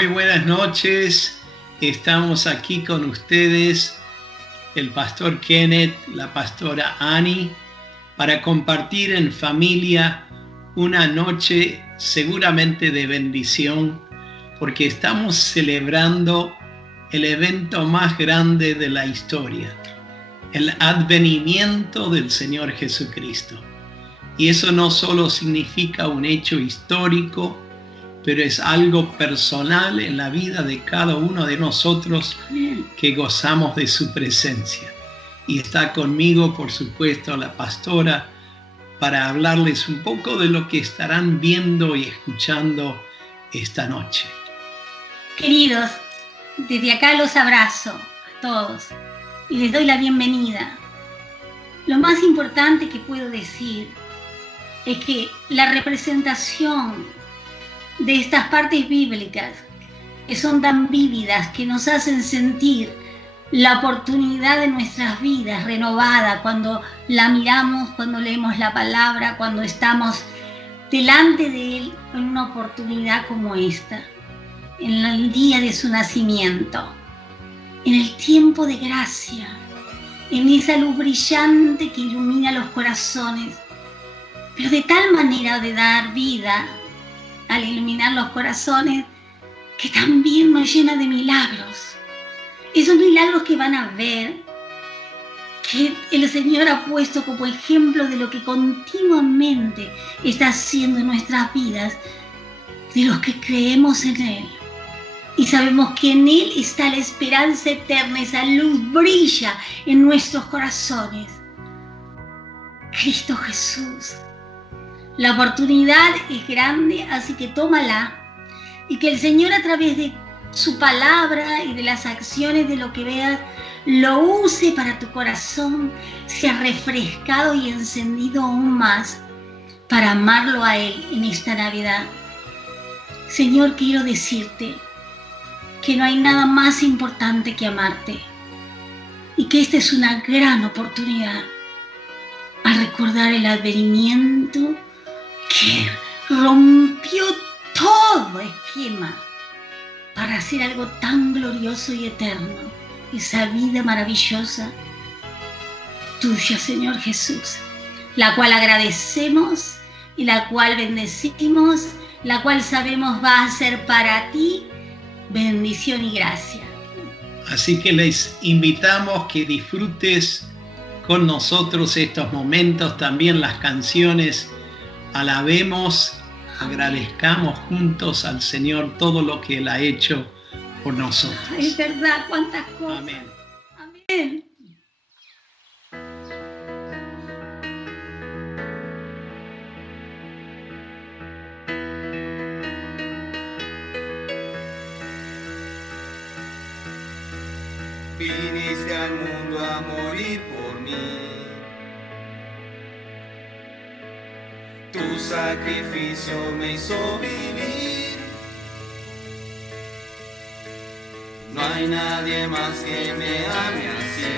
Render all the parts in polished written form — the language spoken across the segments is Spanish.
Muy buenas noches, estamos aquí con ustedes, el pastor Kenneth, la pastora Annie, para compartir en familia una noche seguramente de bendición, porque estamos celebrando el evento más grande de la historia, el advenimiento del Señor Jesucristo. Y eso no solo significa un hecho histórico, pero es algo personal en la vida de cada uno de nosotros que gozamos de su presencia. Y está conmigo, por supuesto, la pastora para hablarles un poco de lo que estarán viendo y escuchando esta noche. Queridos, desde acá los abrazo a todos y les doy la bienvenida. Lo más importante que puedo decir es que la representación de estas partes bíblicas que son tan vívidas, que nos hacen sentir la oportunidad de nuestras vidas renovada cuando la miramos, cuando leemos la palabra, cuando estamos delante de Él en una oportunidad como esta, en el día de su nacimiento, en el tiempo de gracia, en esa luz brillante que ilumina los corazones, pero de tal manera de dar vida al iluminar los corazones, que también nos llena de milagros. Esos milagros que van a ver, que el Señor ha puesto como ejemplo de lo que continuamente está haciendo en nuestras vidas, de los que creemos en Él. Y sabemos que en Él está la esperanza eterna, esa luz brilla en nuestros corazones. Cristo Jesús. La oportunidad es grande, así que tómala, y que el Señor a través de su palabra y de las acciones de lo que veas, lo use para tu corazón, sea refrescado y encendido aún más para amarlo a Él en esta Navidad. Señor, quiero decirte que no hay nada más importante que amarte y que esta es una gran oportunidad al recordar el advenimiento que rompió todo esquema para hacer algo tan glorioso y eterno, esa vida maravillosa tuya, Señor Jesús, la cual agradecemos y la cual bendecimos, la cual sabemos va a ser para ti bendición y gracia. Así que les invitamos que disfrutes con nosotros estos momentos, también las canciones. Alabemos, agradezcamos juntos al Señor todo lo que Él ha hecho por nosotros. Es verdad, cuántas cosas. Amén. Amén. Viniste al mundo a morir por mí. Tu sacrificio me hizo vivir. No hay nadie más que me ame así.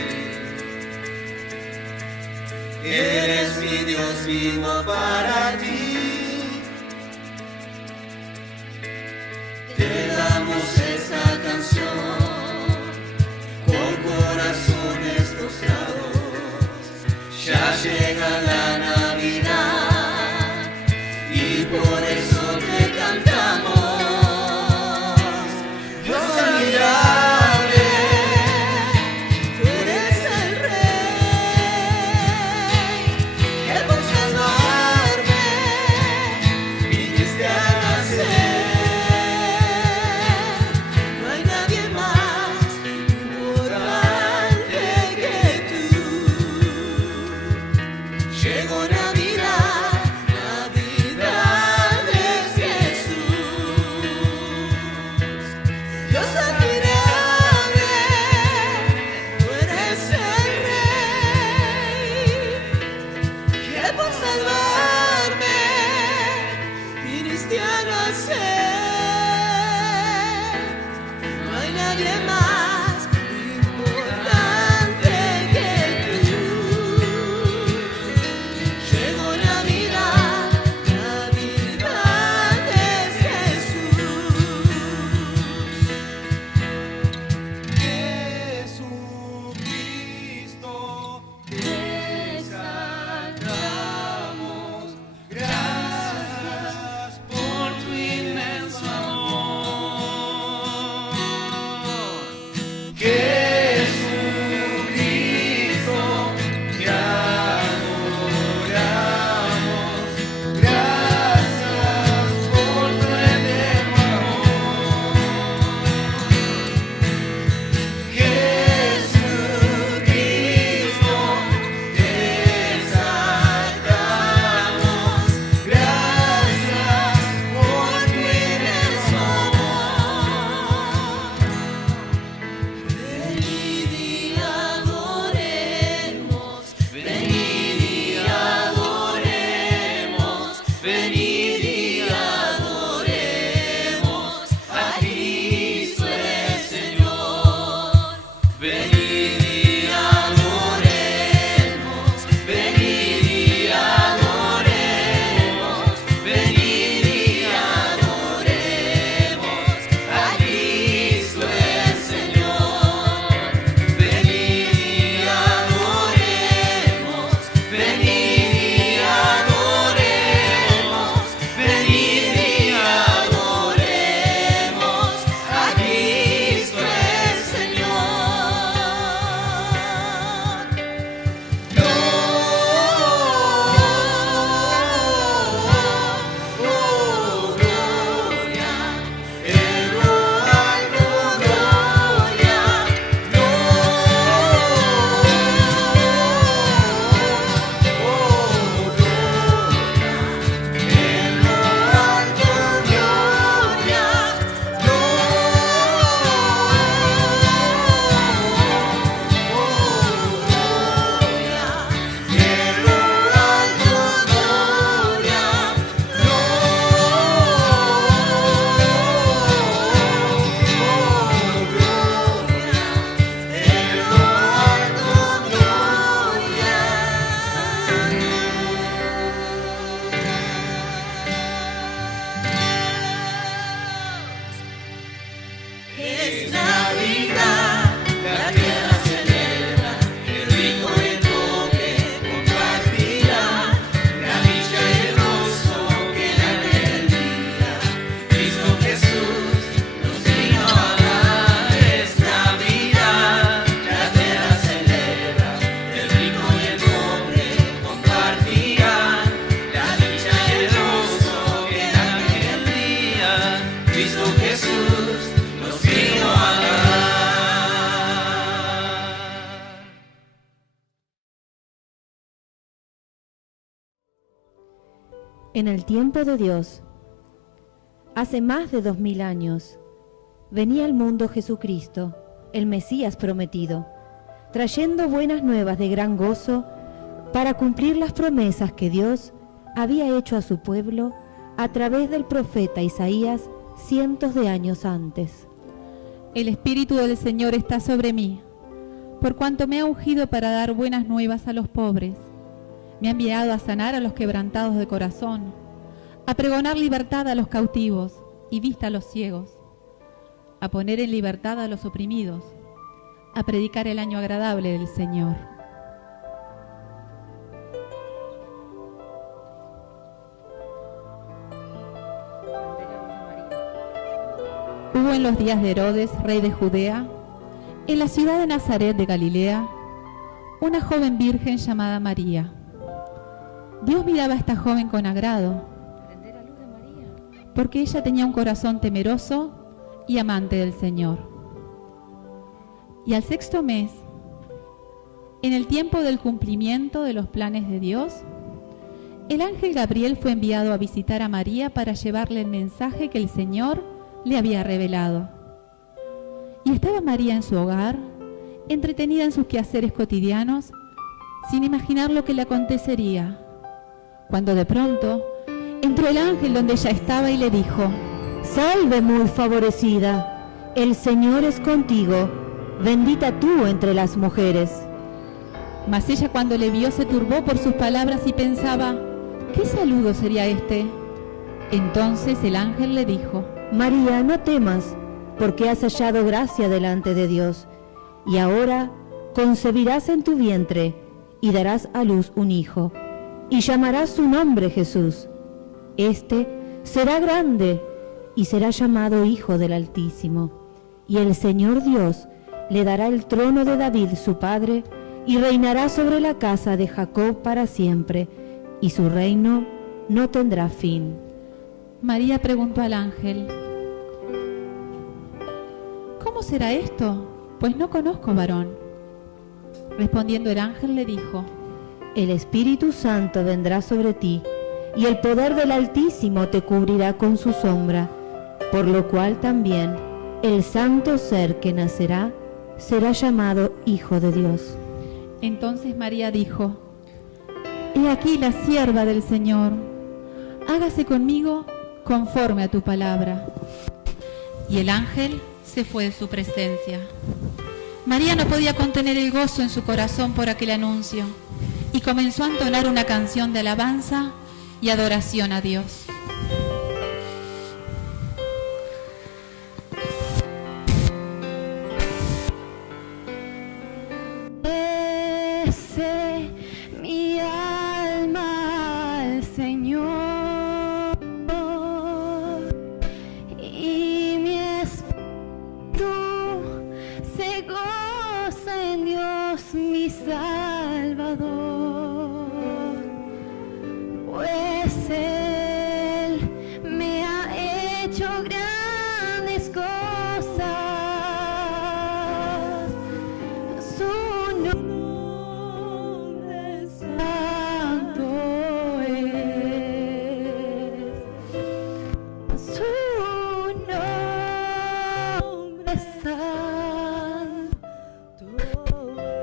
Eres mi Dios vivo para ti. Te damos esta canción con corazones postrados. Ya llega la Navidad. Por eso te cantamos, Dios admirable, tú eres el Rey, el buen salvarme, viniste a nacer, no hay nadie más. En el tiempo de Dios, hace más de 2000 años, venía al mundo Jesucristo, el Mesías prometido, trayendo buenas nuevas de gran gozo para cumplir las promesas que Dios había hecho a su pueblo a través del profeta Isaías cientos de años antes. El Espíritu del Señor está sobre mí, por cuanto me ha ungido para dar buenas nuevas a los pobres. Me ha enviado a sanar a los quebrantados de corazón, a pregonar libertad a los cautivos y vista a los ciegos, a poner en libertad a los oprimidos, a predicar el año agradable del Señor. Hubo en los días de Herodes, rey de Judea, en la ciudad de Nazaret de Galilea, una joven virgen llamada María. Dios miraba a esta joven con agrado, porque ella tenía un corazón temeroso y amante del Señor. Y al 6º mes, en el tiempo del cumplimiento de los planes de Dios, el ángel Gabriel fue enviado a visitar a María para llevarle el mensaje que el Señor le había revelado. Y estaba María en su hogar, entretenida en sus quehaceres cotidianos, sin imaginar lo que le acontecería, cuando de pronto entró el ángel donde ella estaba y le dijo: Salve muy favorecida, el Señor es contigo, bendita tú entre las mujeres. Mas ella, cuando le vio, se turbó por sus palabras y pensaba: ¿qué saludo sería este? Entonces el ángel le dijo: María, no temas, porque has hallado gracia delante de Dios, y ahora concebirás en tu vientre y darás a luz un hijo, y llamarás su nombre Jesús. Este será grande y será llamado Hijo del Altísimo, y el Señor Dios le dará el trono de David su padre, y reinará sobre la casa de Jacob para siempre, y su reino no tendrá fin. María preguntó al ángel: ¿cómo será esto? Pues no conozco varón. Respondiendo el ángel le dijo: El Espíritu Santo vendrá sobre ti, y el poder del Altísimo te cubrirá con su sombra, por lo cual también el santo ser que nacerá será llamado Hijo de Dios. Entonces María dijo: He aquí la sierva del Señor, hágase conmigo conforme a tu palabra. Y el ángel se fue de su presencia. María no podía contener el gozo en su corazón por aquel anuncio, y comenzó a entonar una canción de alabanza y adoración a Dios. Mi alma al Señor, y mi espíritu se goza en Dios mi Salvador, pues Él me ha hecho grandes cosas. Su nombre santo es, su nombre santo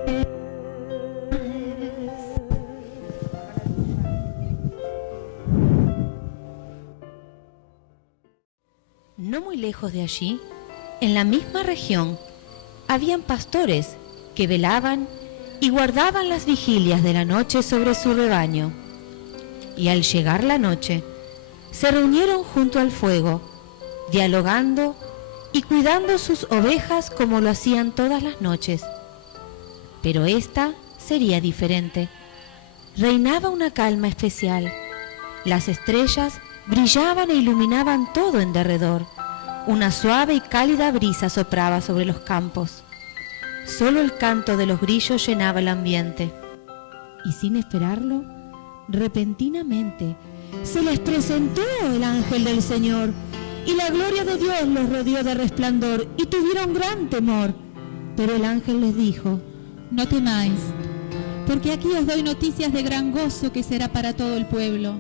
es. No muy lejos de allí, en la misma región, habían pastores que velaban y guardaban las vigilias de la noche sobre su rebaño. Y al llegar la noche, se reunieron junto al fuego, dialogando y cuidando sus ovejas como lo hacían todas las noches. Pero esta sería diferente. Reinaba una calma especial. Las estrellas brillaban e iluminaban todo en derredor. Una suave y cálida brisa soplaba sobre los campos. Solo el canto de los grillos llenaba el ambiente. Y sin esperarlo, repentinamente, se les presentó el ángel del Señor, y la gloria de Dios los rodeó de resplandor, y tuvieron gran temor. Pero el ángel les dijo: No temáis, porque aquí os doy noticias de gran gozo que será para todo el pueblo,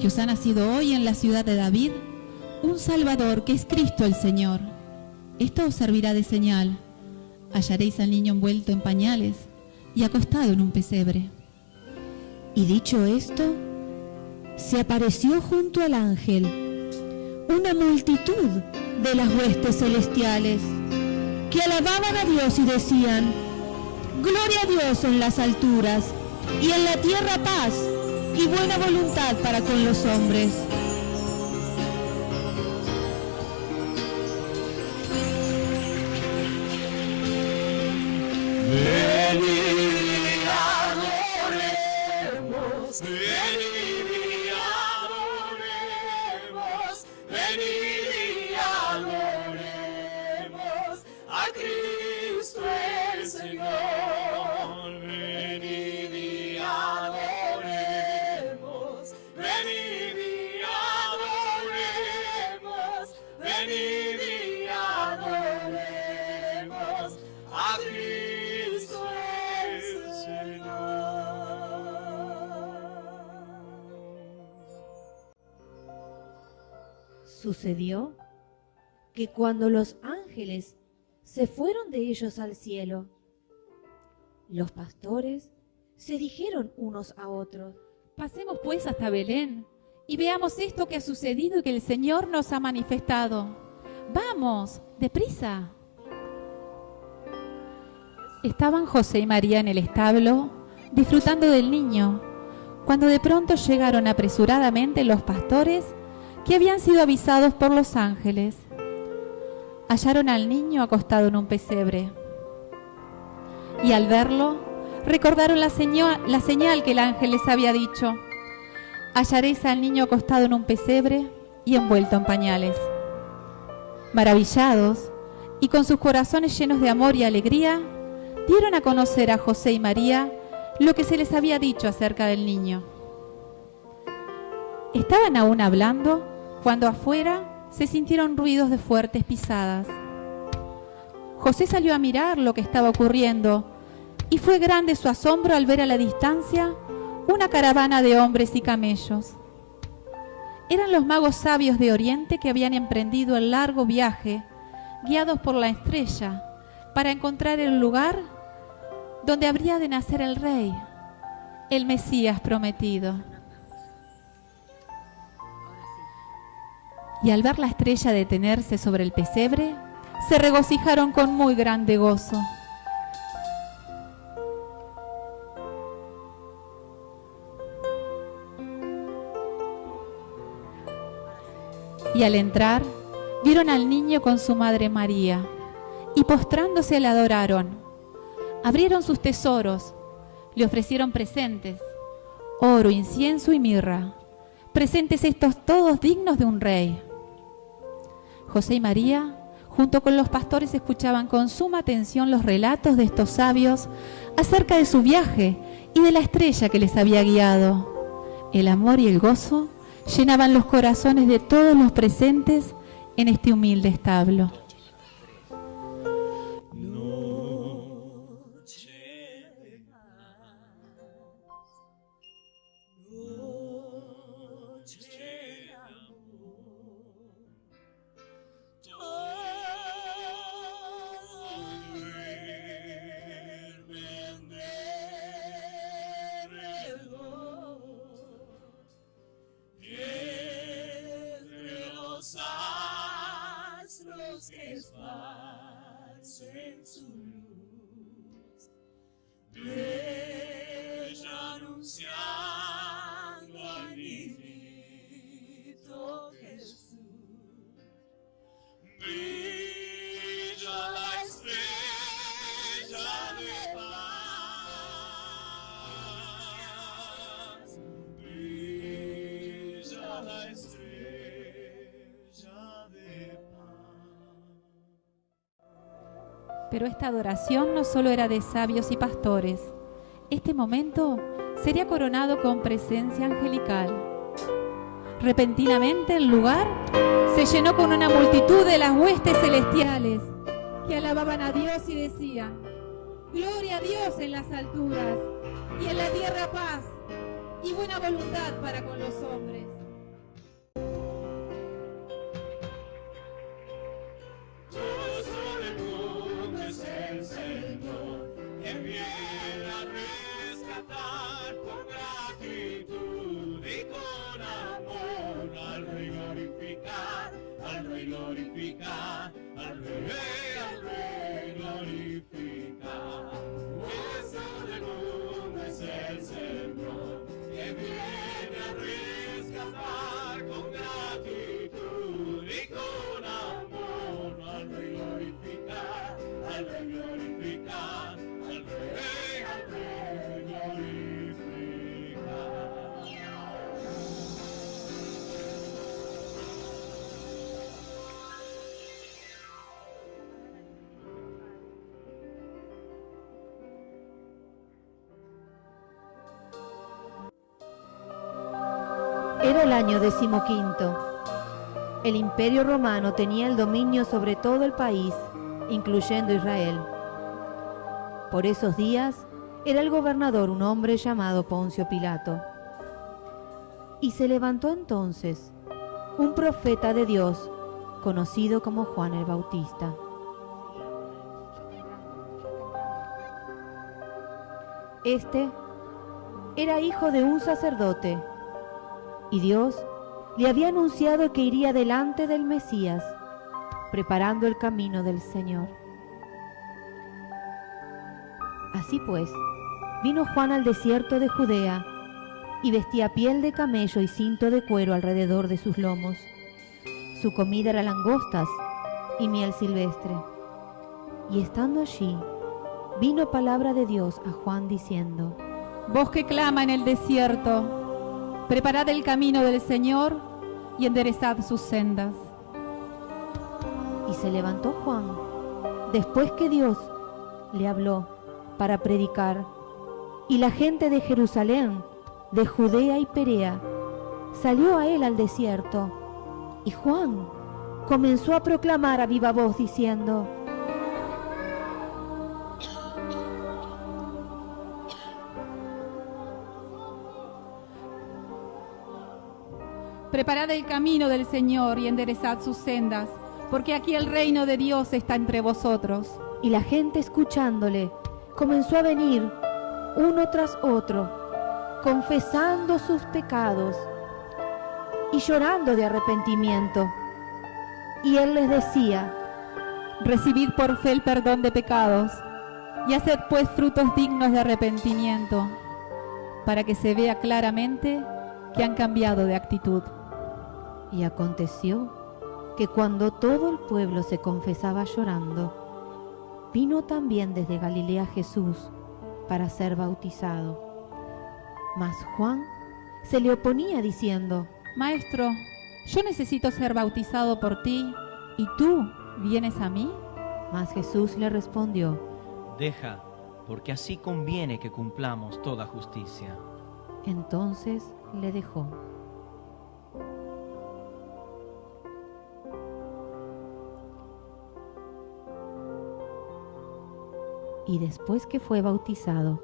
que os ha nacido hoy en la ciudad de David un Salvador, que es Cristo el Señor. Esto os servirá de señal. Hallaréis al niño envuelto en pañales y acostado en un pesebre. Y dicho esto, se apareció junto al ángel una multitud de las huestes celestiales que alababan a Dios y decían: Gloria a Dios en las alturas y en la tierra paz y buena voluntad para con los hombres. Sucedió que cuando los ángeles se fueron de ellos al cielo, los pastores se dijeron unos a otros: Pasemos pues hasta Belén y veamos esto que ha sucedido y que el Señor nos ha manifestado. ¡Vamos, deprisa! Estaban José y María en el establo, disfrutando del niño, cuando de pronto llegaron apresuradamente los pastores que habían sido avisados por los ángeles. Hallaron al niño acostado en un pesebre. Y al verlo, recordaron la señal que el ángel les había dicho: hallaréis al niño acostado en un pesebre y envuelto en pañales. Maravillados y con sus corazones llenos de amor y alegría, dieron a conocer a José y María lo que se les había dicho acerca del niño. Estaban aún hablando cuando afuera se sintieron ruidos de fuertes pisadas. José salió a mirar lo que estaba ocurriendo y fue grande su asombro al ver a la distancia una caravana de hombres y camellos. Eran los magos sabios de Oriente que habían emprendido el largo viaje, guiados por la estrella, para encontrar el lugar donde habría de nacer el Rey, el Mesías prometido. Y al ver la estrella detenerse sobre el pesebre, se regocijaron con muy grande gozo. Y al entrar, vieron al niño con su madre María, y postrándose le adoraron. Abrieron sus tesoros, le ofrecieron presentes, oro, incienso y mirra, presentes estos todos dignos de un rey. José y María, junto con los pastores, escuchaban con suma atención los relatos de estos sabios acerca de su viaje y de la estrella que les había guiado. El amor y el gozo llenaban los corazones de todos los presentes en este humilde establo. Que esparcen su luz, brilla anunciando al niñito Jesús, brilla la estrella de paz, brilla la estrella de paz. Pero esta adoración no solo era de sabios y pastores. Este momento sería coronado con presencia angelical. Repentinamente el lugar se llenó con una multitud de las huestes celestiales que alababan a Dios y decían: Gloria a Dios en las alturas y en la tierra paz y buena voluntad para con los hombres. Era el año 15. El Imperio Romano tenía el dominio sobre todo el país, incluyendo Israel. Por esos días era el gobernador un hombre llamado Poncio Pilato. Y se levantó entonces un profeta de Dios, conocido como Juan el Bautista. Este era hijo de un sacerdote, y Dios le había anunciado que iría delante del Mesías, preparando el camino del Señor. Así pues, vino Juan al desierto de Judea, y vestía piel de camello y cinto de cuero alrededor de sus lomos. Su comida era langostas y miel silvestre. Y estando allí, vino palabra de Dios a Juan diciendo: Voz que clama en el desierto, preparad el camino del Señor y enderezad sus sendas. Y se levantó Juan, después que Dios le habló, para predicar, y la gente de Jerusalén, de Judea y Perea, salió a él al desierto, y Juan comenzó a proclamar a viva voz diciendo: Preparad el camino del Señor y enderezad sus sendas, porque aquí el reino de Dios está entre vosotros. Y la gente, escuchándole, comenzó a venir uno tras otro, confesando sus pecados y llorando de arrepentimiento. Y él les decía: Recibid por fe el perdón de pecados, y haced pues frutos dignos de arrepentimiento, para que se vea claramente que han cambiado de actitud. Y aconteció que cuando todo el pueblo se confesaba llorando, vino también desde Galilea Jesús para ser bautizado. Mas Juan se le oponía diciendo: Maestro, yo necesito ser bautizado por ti, ¿y tú vienes a mí? Mas Jesús le respondió: Deja, porque así conviene que cumplamos toda justicia. Entonces le dejó. Y después que fue bautizado,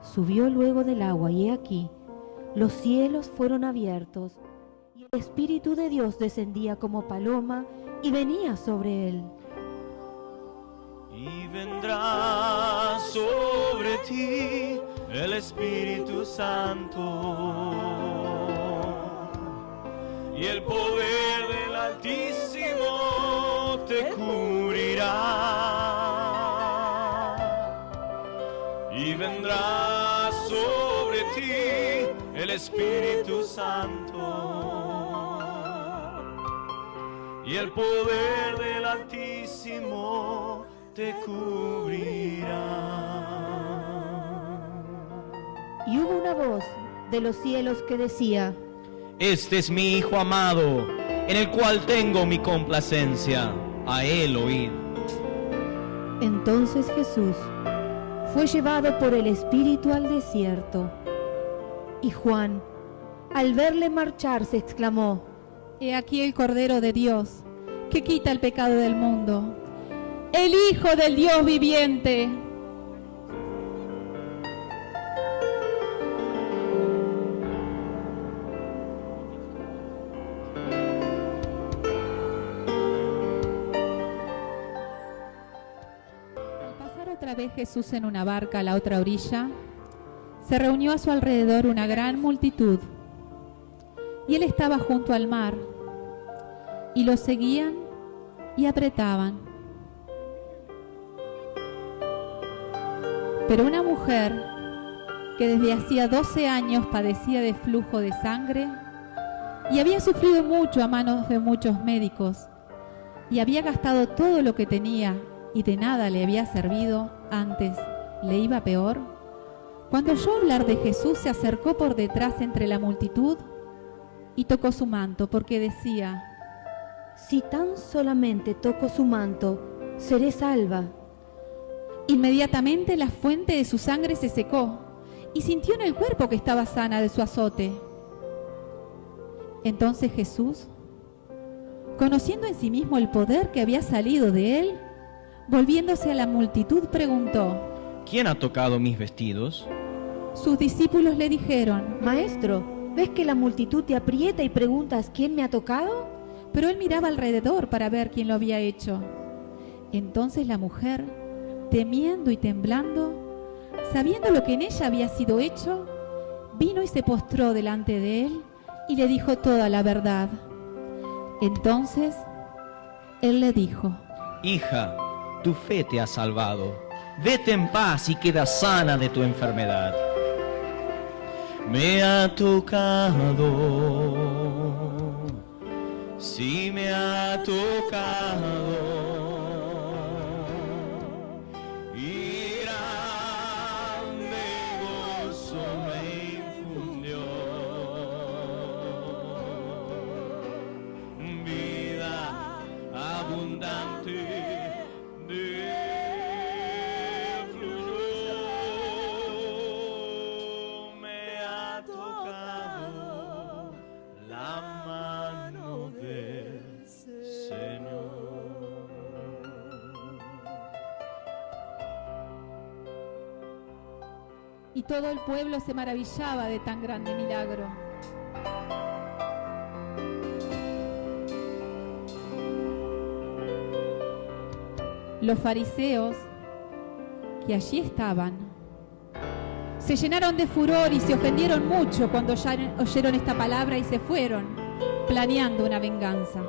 subió luego del agua, y he aquí, los cielos fueron abiertos, y el Espíritu de Dios descendía como paloma y venía sobre él. Y vendrá sobre ti el Espíritu Santo, y el poder del Altísimo te cubrirá. Y vendrá sobre ti el Espíritu Santo, y el poder del Altísimo te cubrirá. Y hubo una voz de los cielos que decía: Este es mi Hijo amado, en el cual tengo mi complacencia. A él oíd. Entonces Jesús fue llevado por el Espíritu al desierto. Y Juan, al verle marchar, se exclamó: He aquí el Cordero de Dios, que quita el pecado del mundo. El Hijo del Dios viviente. Al pasar otra vez Jesús en una barca a la otra orilla, se reunió a su alrededor una gran multitud, y él estaba junto al mar, y lo seguían y apretaban. Pero una mujer que desde hacía 12 años padecía de flujo de sangre y había sufrido mucho a manos de muchos médicos y había gastado todo lo que tenía y de nada le había servido, antes le iba peor, cuando oyó hablar de Jesús se acercó por detrás entre la multitud y tocó su manto, porque decía: Si tan solamente toco su manto, seré salva. Inmediatamente la fuente de su sangre se secó y sintió en el cuerpo que estaba sana de su azote. Entonces Jesús, conociendo en sí mismo el poder que había salido de él, volviéndose a la multitud, preguntó. ¿Quién ha tocado mis vestidos? Sus discípulos le dijeron, Maestro, ¿ves que la multitud te aprieta y preguntas quién me ha tocado? pero él miraba alrededor para ver quién lo había hecho. Entonces la mujer, temiendo y temblando, sabiendo lo que en ella había sido hecho, vino y se postró delante de él y le dijo toda la verdad. Entonces él le dijo, Hija, tu fe te ha salvado. Vete en paz y queda sana de tu enfermedad. Me ha tocado, sí me ha tocado, y grande gozo me infundió, vida abundante de fluyó, me ha tocado la mano del Señor. y todo el pueblo se maravillaba de tan grande milagro. Los fariseos que allí estaban se llenaron de furor y se ofendieron mucho cuando ya oyeron esta palabra y se fueron, planeando una venganza.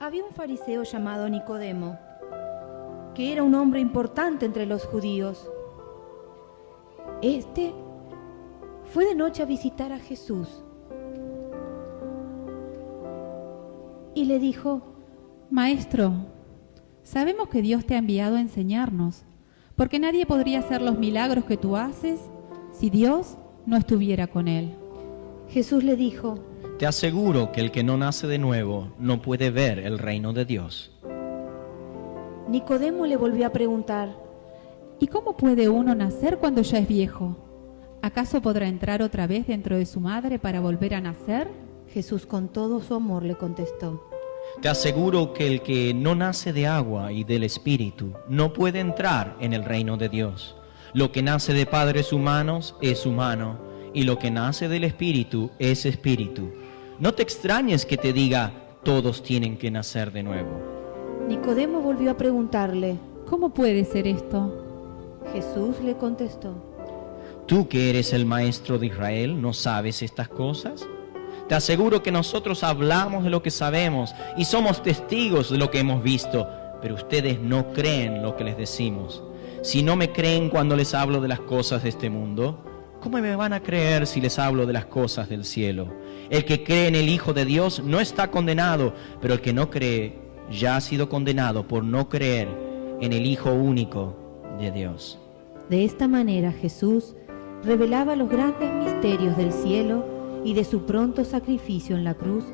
Había un fariseo llamado Nicodemo, que era un hombre importante entre los judíos. Este fue de noche a visitar a Jesús y le dijo, Maestro, sabemos que Dios te ha enviado a enseñarnos, porque nadie podría hacer los milagros que tú haces si Dios no estuviera con él. Jesús le dijo, Te aseguro que el que no nace de nuevo no puede ver el reino de Dios. Nicodemo le volvió a preguntar, ¿y cómo puede uno nacer cuando ya es viejo? ¿Acaso podrá entrar otra vez dentro de su madre para volver a nacer? Jesús con todo su amor le contestó, Te aseguro que el que no nace de agua y del Espíritu no puede entrar en el reino de Dios. Lo que nace de padres humanos es humano, y lo que nace del Espíritu es espíritu. No te extrañes que te diga, todos tienen que nacer de nuevo. Nicodemo volvió a preguntarle, ¿Cómo puede ser esto? Jesús le contestó, ¿Tú que eres el maestro de Israel no sabes estas cosas? Te aseguro que nosotros hablamos de lo que sabemos y somos testigos de lo que hemos visto, pero ustedes no creen lo que les decimos. Si no me creen cuando les hablo de las cosas de este mundo, ¿cómo me van a creer si les hablo de las cosas del cielo? El que cree en el Hijo de Dios no está condenado, pero el que no cree ya ha sido condenado por no creer en el Hijo único de Dios. De esta manera Jesús revelaba los grandes misterios del cielo y de su pronto sacrificio en la cruz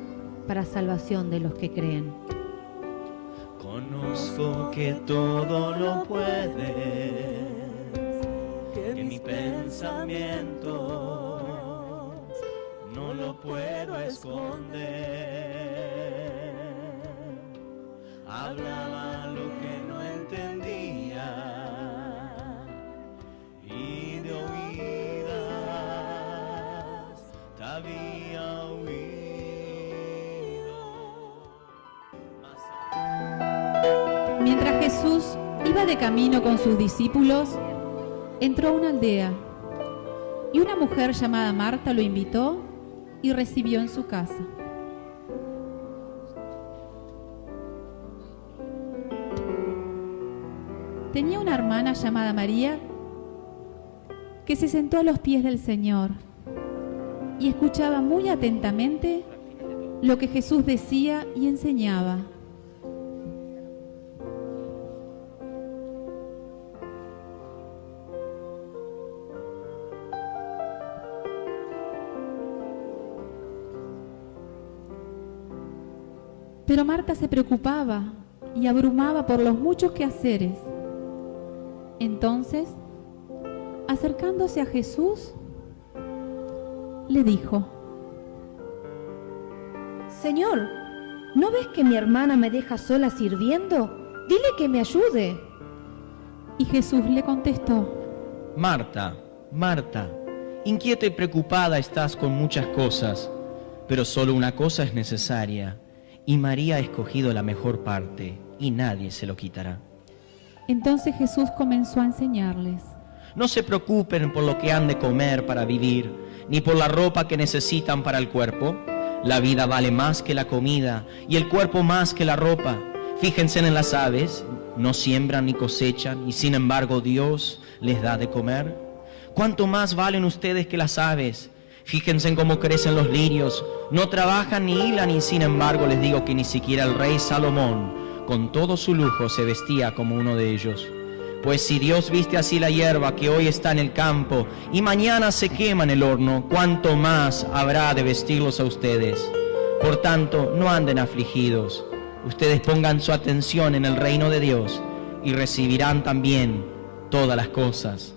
para salvación de los que creen. Conozco que todo lo puedes, que mi pensamiento no lo puedo esconder. Hablaba lo que no entendía y de oídas te había oído. Mientras Jesús iba de camino con sus discípulos, entró a una aldea y una mujer llamada Marta lo invitó y recibió en su casa. Tenía una hermana llamada María que se sentó a los pies del Señor y escuchaba muy atentamente lo que Jesús decía y enseñaba. Pero Marta se preocupaba y abrumaba por los muchos quehaceres. Entonces, acercándose a Jesús, le dijo: Señor, ¿no ves que mi hermana me deja sola sirviendo? Dile que me ayude. Y Jesús le contestó: Marta, Marta, inquieta y preocupada estás con muchas cosas, pero solo una cosa es necesaria, y María ha escogido la mejor parte, y nadie se lo quitará. Entonces Jesús comenzó a enseñarles: No se preocupen por lo que han de comer para vivir, ni por la ropa que necesitan para el cuerpo. La vida vale más que la comida, y el cuerpo más que la ropa. Fíjense en las aves, no siembran ni cosechan, y sin embargo Dios les da de comer. ¿Cuánto más valen ustedes que las aves? Fíjense en cómo crecen los lirios, no trabajan ni hilan, y sin embargo les digo que ni siquiera el rey Salomón, con todo su lujo, se vestía como uno de ellos. Pues si Dios viste así la hierba que hoy está en el campo y mañana se quema en el horno, ¿cuánto más habrá de vestirlos a ustedes? Por tanto, no anden afligidos. Ustedes pongan su atención en el reino de Dios y recibirán también todas las cosas.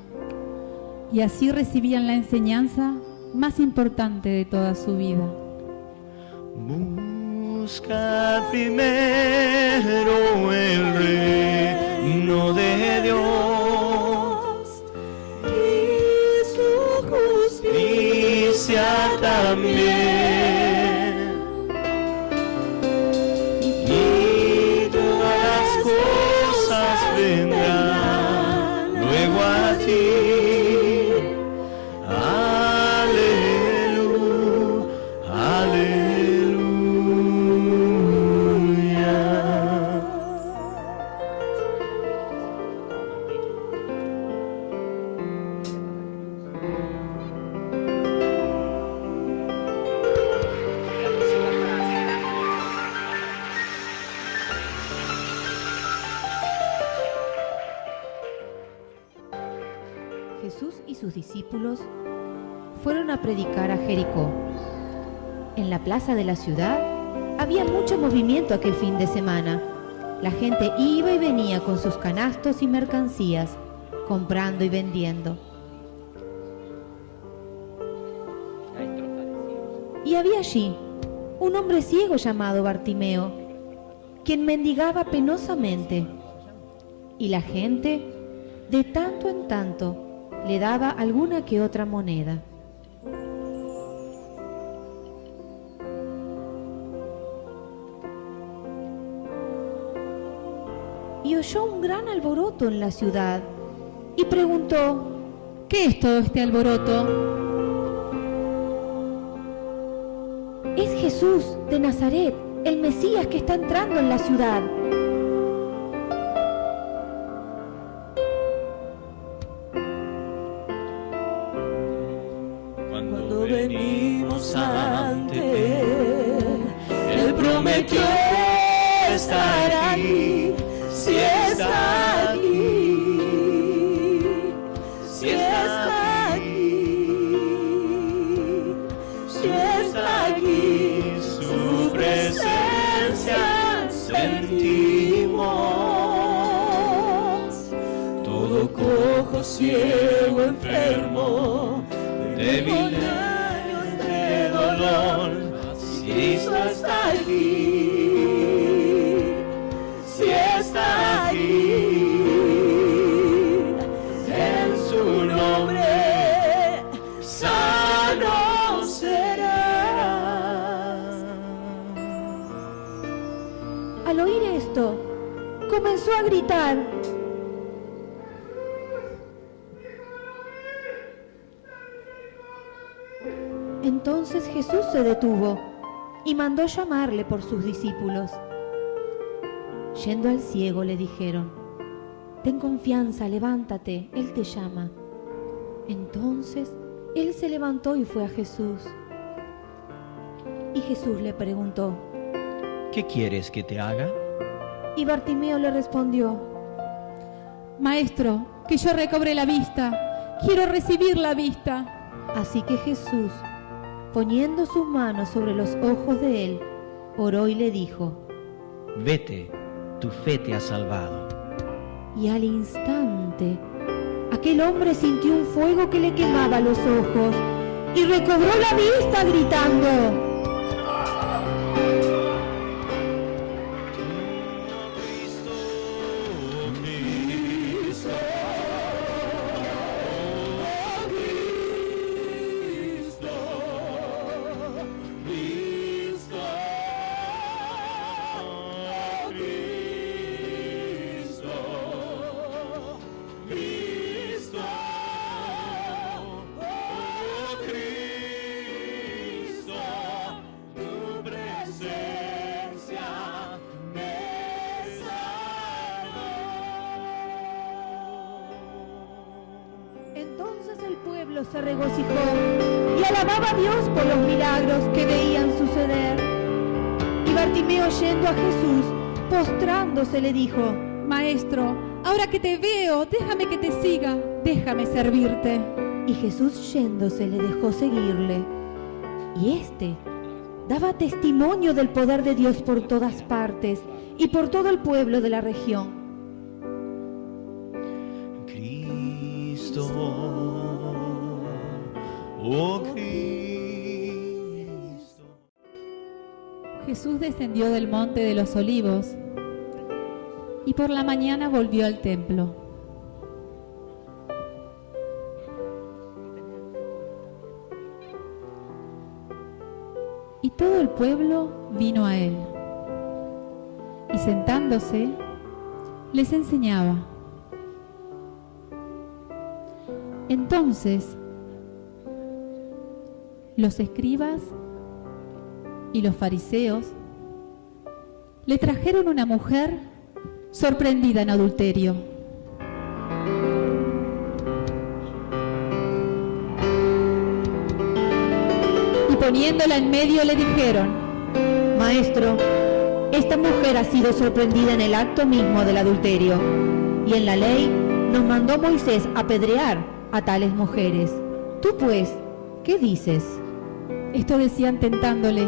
Y así recibían la enseñanza más importante de toda su vida. Busca primero el reino de Dios y su justicia también, y todas las cosas vendrán luego a ti. Jesús y sus discípulos fueron a predicar a Jericó. En la plaza de la ciudad había mucho movimiento aquel fin de semana. La gente iba y venía con sus canastos y mercancías, comprando y vendiendo. Y había allí un hombre ciego llamado Bartimeo, quien mendigaba penosamente. Y la gente, de tanto en tanto, le daba alguna que otra moneda. Y oyó un gran alboroto en la ciudad y preguntó: ¿Qué es todo este alboroto? Es Jesús de Nazaret, el Mesías que está entrando en la ciudad. Cuando venimos ante Él prometió estar aquí, si está aquí, si está aquí, si está aquí, su presencia sentimos. Todo cojo, ciego, enfermo, débil años de dolor, si Cristo está aquí, si está aquí, en su nombre sano será. Al oír esto, comenzó a gritar: Entonces Jesús se detuvo y mandó llamarle por sus discípulos. Yendo al ciego le dijeron: Ten confianza, levántate, Él te llama. Entonces él se levantó y fue a Jesús. Y Jesús le preguntó: ¿Qué quieres que te haga? Y Bartimeo le respondió: Maestro, que yo recobre la vista. Quiero recibir la vista. Así que Jesús, poniendo sus manos sobre los ojos de él, oró y le dijo: Vete, tu fe te ha salvado. Y al instante aquel hombre sintió un fuego que le quemaba los ojos y recobró la vista gritando: Entonces el pueblo se regocijó y alababa a Dios por los milagros que veían suceder. Y Bartimeo, yendo a Jesús, postrándose, le dijo: Maestro, ahora que te veo, déjame que te siga, déjame servirte. Y Jesús, yéndose, le dejó seguirle. Y éste daba testimonio del poder de Dios por todas partes y por todo el pueblo de la región. Cristo, oh Cristo. Jesús descendió del monte de los olivos y por la mañana volvió al templo. Y todo el pueblo vino a él, y sentándose, les enseñaba. Entonces, los escribas y los fariseos le trajeron una mujer sorprendida en adulterio. Y poniéndola en medio le dijeron: Maestro, esta mujer ha sido sorprendida en el acto mismo del adulterio, y en la ley nos mandó Moisés apedrear a tales mujeres. Tú pues, ¿qué dices? Esto decían tentándole,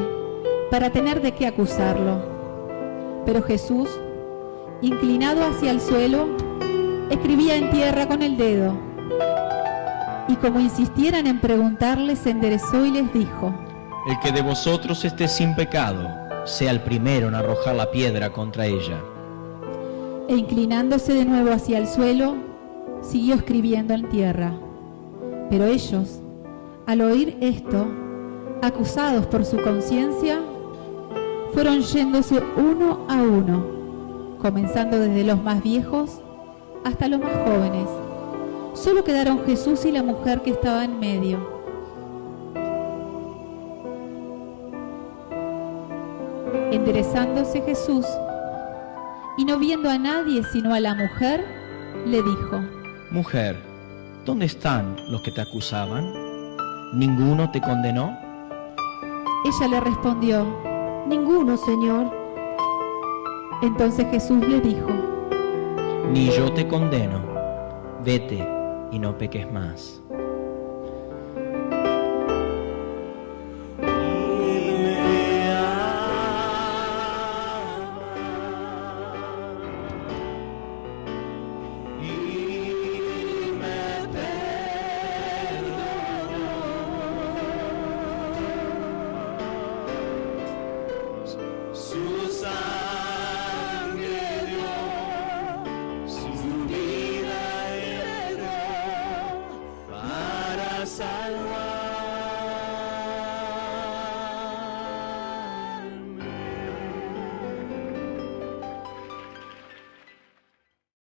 para tener de qué acusarlo. Pero Jesús, inclinado hacia el suelo, escribía en tierra con el dedo. Y como insistieran en preguntarle, se enderezó y les dijo: El que de vosotros esté sin pecado, sea el primero en arrojar la piedra contra ella. E inclinándose de nuevo hacia el suelo, siguió escribiendo en tierra. Pero ellos, al oír esto, acusados por su conciencia, fueron yéndose uno a uno, comenzando desde los más viejos hasta los más jóvenes. Solo quedaron Jesús y la mujer que estaba en medio. Enderezándose Jesús, y no viendo a nadie sino a la mujer, le dijo: Mujer, ¿dónde están los que te acusaban? ¿Ninguno te condenó? Ella le respondió: Ninguno, Señor. Entonces Jesús le dijo: Ni yo te condeno. Vete y no peques más. Su sangre dio, su vida entregó para salvarme.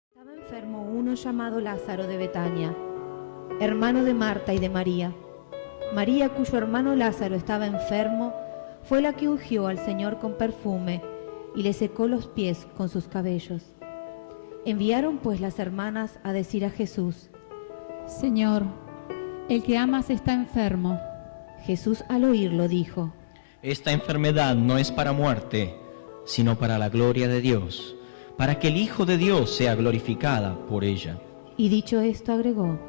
Estaba enfermo uno llamado Lázaro de Betania, hermano de Marta y de María. María, cuyo hermano Lázaro estaba enfermo, fue la que ungió al Señor con perfume y le secó los pies con sus cabellos. Enviaron pues las hermanas a decir a Jesús: Señor, el que amas está enfermo. Jesús, al oírlo, dijo: Esta enfermedad no es para muerte, sino para la gloria de Dios, para que el Hijo de Dios sea glorificada por ella. Y dicho esto, agregó: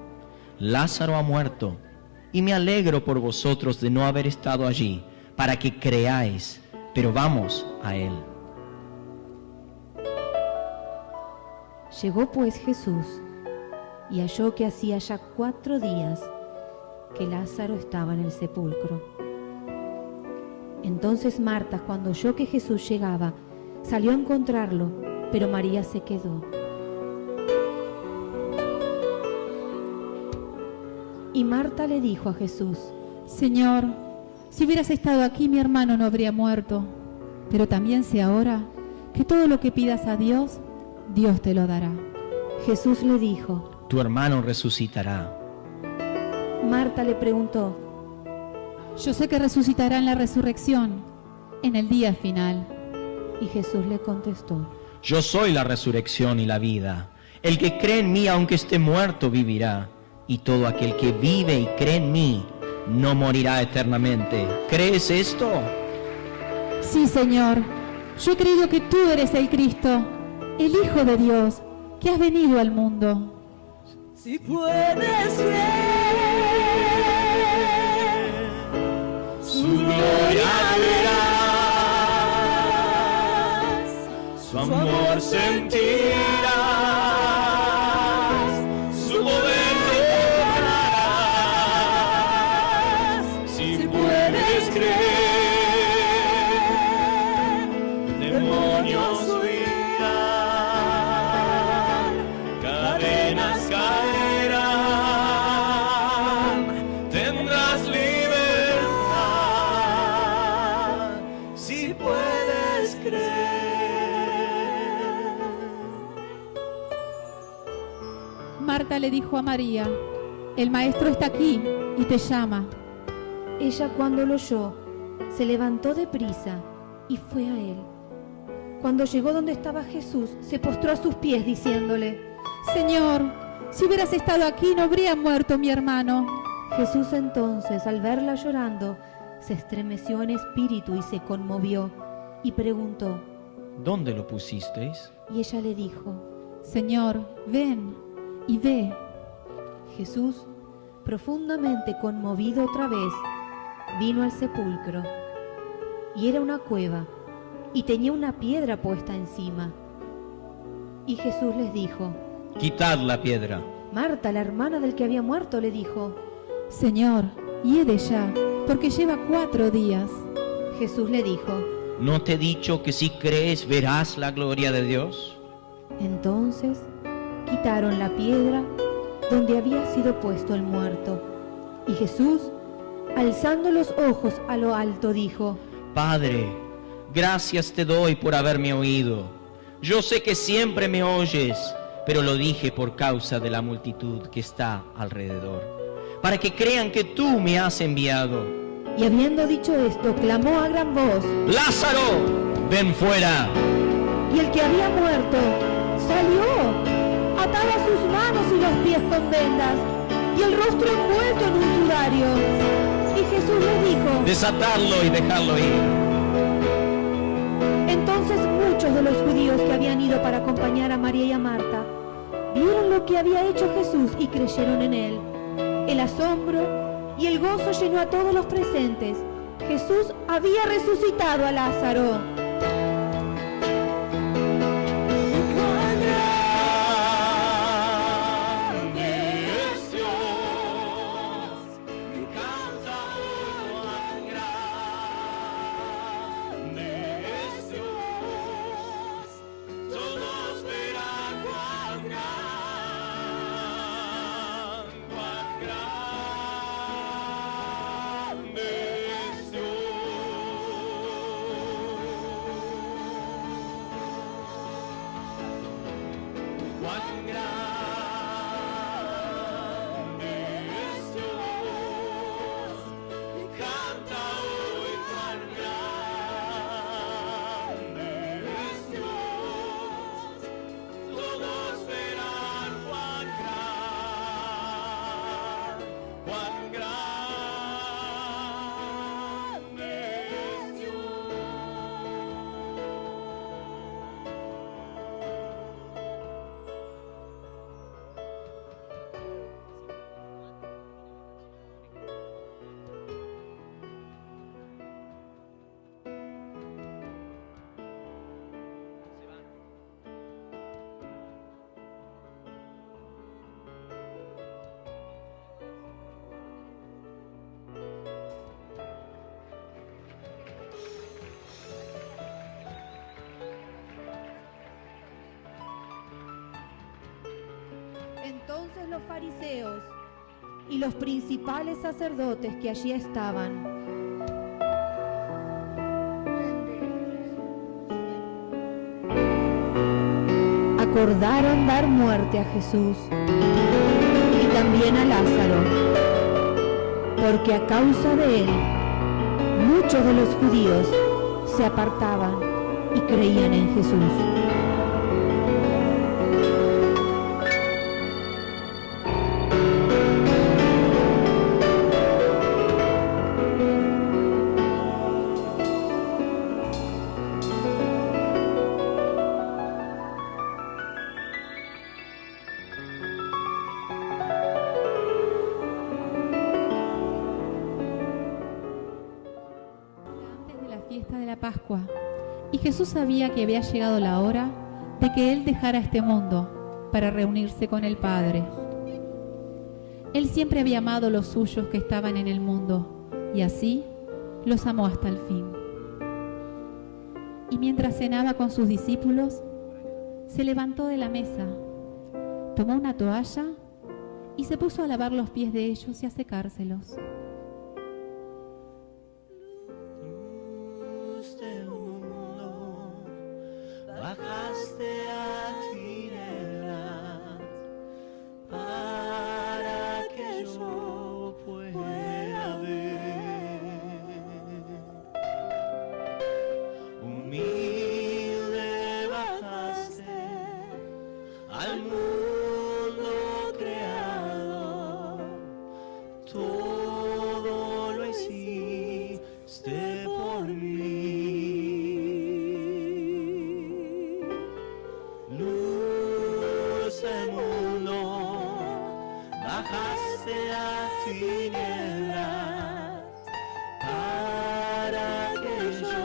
Lázaro ha muerto, y me alegro por vosotros de no haber estado allí, para que creáis, pero vamos a él. Llegó pues Jesús y halló que hacía ya 4 días que Lázaro estaba en el sepulcro. Entonces Marta, cuando oyó que Jesús llegaba, salió a encontrarlo, pero María se quedó. Y Marta le dijo a Jesús: Señor, si hubieras estado aquí, mi hermano no habría muerto. Pero también sé ahora que todo lo que pidas a Dios, Dios te lo dará. Jesús le dijo: Tu hermano resucitará. Marta le preguntó: Yo sé que resucitará en la resurrección, en el día final. Y Jesús le contestó: Yo soy la resurrección y la vida. El que cree en mí, aunque esté muerto, vivirá. Y todo aquel que vive y cree en mí, no morirá eternamente. ¿Crees esto? Sí, Señor. Yo he creído que tú eres el Cristo, el Hijo de Dios, que has venido al mundo. Si puedes ver, su gloria verás, su amor sentirás, su poder tocarás. Si puedes creer, demonios huirán, cadenas caerán, tendrás libertad. Si puedes creer. Marta le dijo a María: El Maestro está aquí y te llama. Ella, cuando lo oyó, se levantó deprisa y fue a él. Cuando llegó donde estaba Jesús, se postró a sus pies diciéndole: Señor, si hubieras estado aquí, no habría muerto mi hermano. Jesús entonces, al verla llorando, se estremeció en espíritu y se conmovió y preguntó: ¿Dónde lo pusisteis? Y ella le dijo: Señor, ven y ve. Jesús, profundamente conmovido otra vez, vino al sepulcro. Y era una cueva, y tenía una piedra puesta encima. Y Jesús les dijo: Quitad la piedra. Marta, la hermana del que había muerto, le dijo: Señor, hiede ya, porque lleva 4 días. Jesús le dijo: ¿No te he dicho que si crees verás la gloria de Dios? Entonces quitaron la piedra donde había sido puesto el muerto. Y Jesús, alzando los ojos a lo alto, dijo: Padre, gracias te doy por haberme oído. Yo sé que siempre me oyes, pero lo dije por causa de la multitud que está alrededor, para que crean que tú me has enviado. Y habiendo dicho esto, clamó a gran voz: ¡Lázaro, ven fuera! Y el que había muerto salió, ataba sus manos y los pies con vendas, y el rostro envuelto en un sudario. Y Jesús les dijo: Desatadlo y dejadlo ir. Entonces muchos de los judíos que habían ido para acompañar a María y a Marta vieron lo que había hecho Jesús y creyeron en él. El asombro y el gozo llenó a todos los presentes. Jesús había resucitado a Lázaro. entonces los fariseos y los principales sacerdotes que allí estaban acordaron dar muerte a Jesús y también a Lázaro, porque a causa de él muchos de los judíos se apartaban y creían en Jesús. Pascua, y Jesús sabía que había llegado la hora de que Él dejara este mundo para reunirse con el Padre. Él siempre había amado a los suyos que estaban en el mundo, y así los amó hasta el fin. Y mientras cenaba con sus discípulos, se levantó de la mesa, tomó una toalla y se puso a lavar los pies de ellos y a secárselos. Bajaste a tinieblas para que yo pueda ver. Humilde bajaste al mundo creado, todo lo hiciste por mí. Bajaste a tinieblas para que yo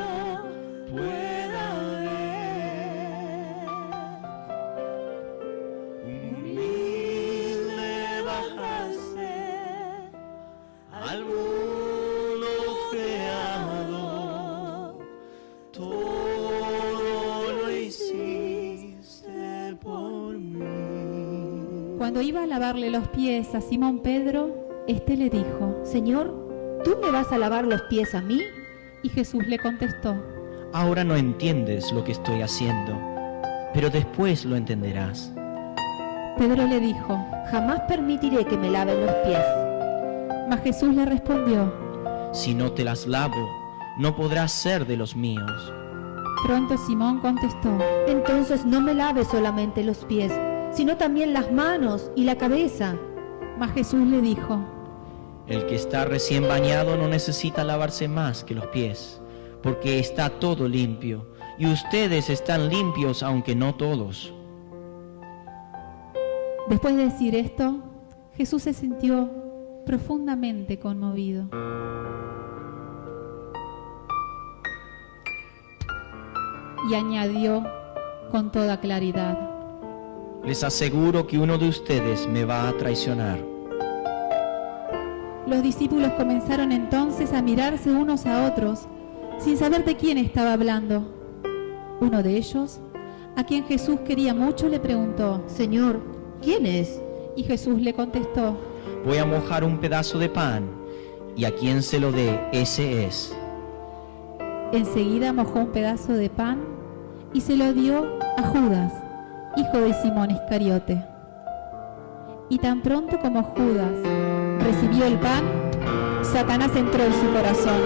pueda ver. Humilde bajaste al mundo creado, todo lo hiciste por mí. Cuando iba a lavarle los pies a Simón Pedro, éste le dijo: Señor, ¿tú me vas a lavar los pies a mí? Y Jesús le contestó: Ahora no entiendes lo que estoy haciendo, pero después lo entenderás. Pedro le dijo: Jamás permitiré que me laven los pies. Mas Jesús le respondió: Si no te las lavo, no podrás ser de los míos. Pronto Simón contestó: Entonces no me laves solamente los pies, sino también las manos y la cabeza. Mas Jesús le dijo: El que está recién bañado no necesita lavarse más que los pies, porque está todo limpio, y ustedes están limpios, aunque no todos. Después de decir esto, Jesús se sintió profundamente conmovido. Y añadió con toda claridad: Les aseguro que uno de ustedes me va a traicionar. Los discípulos comenzaron entonces a mirarse unos a otros, sin saber de quién estaba hablando. Uno de ellos, a quien Jesús quería mucho, le preguntó: Señor, ¿quién es? Y Jesús le contestó: Voy a mojar un pedazo de pan, y a quien se lo dé, ese es. Enseguida mojó un pedazo de pan y se lo dio a Judas, hijo de Simón Iscariote. Y tan pronto como Judas recibió el pan, Satanás entró en su corazón.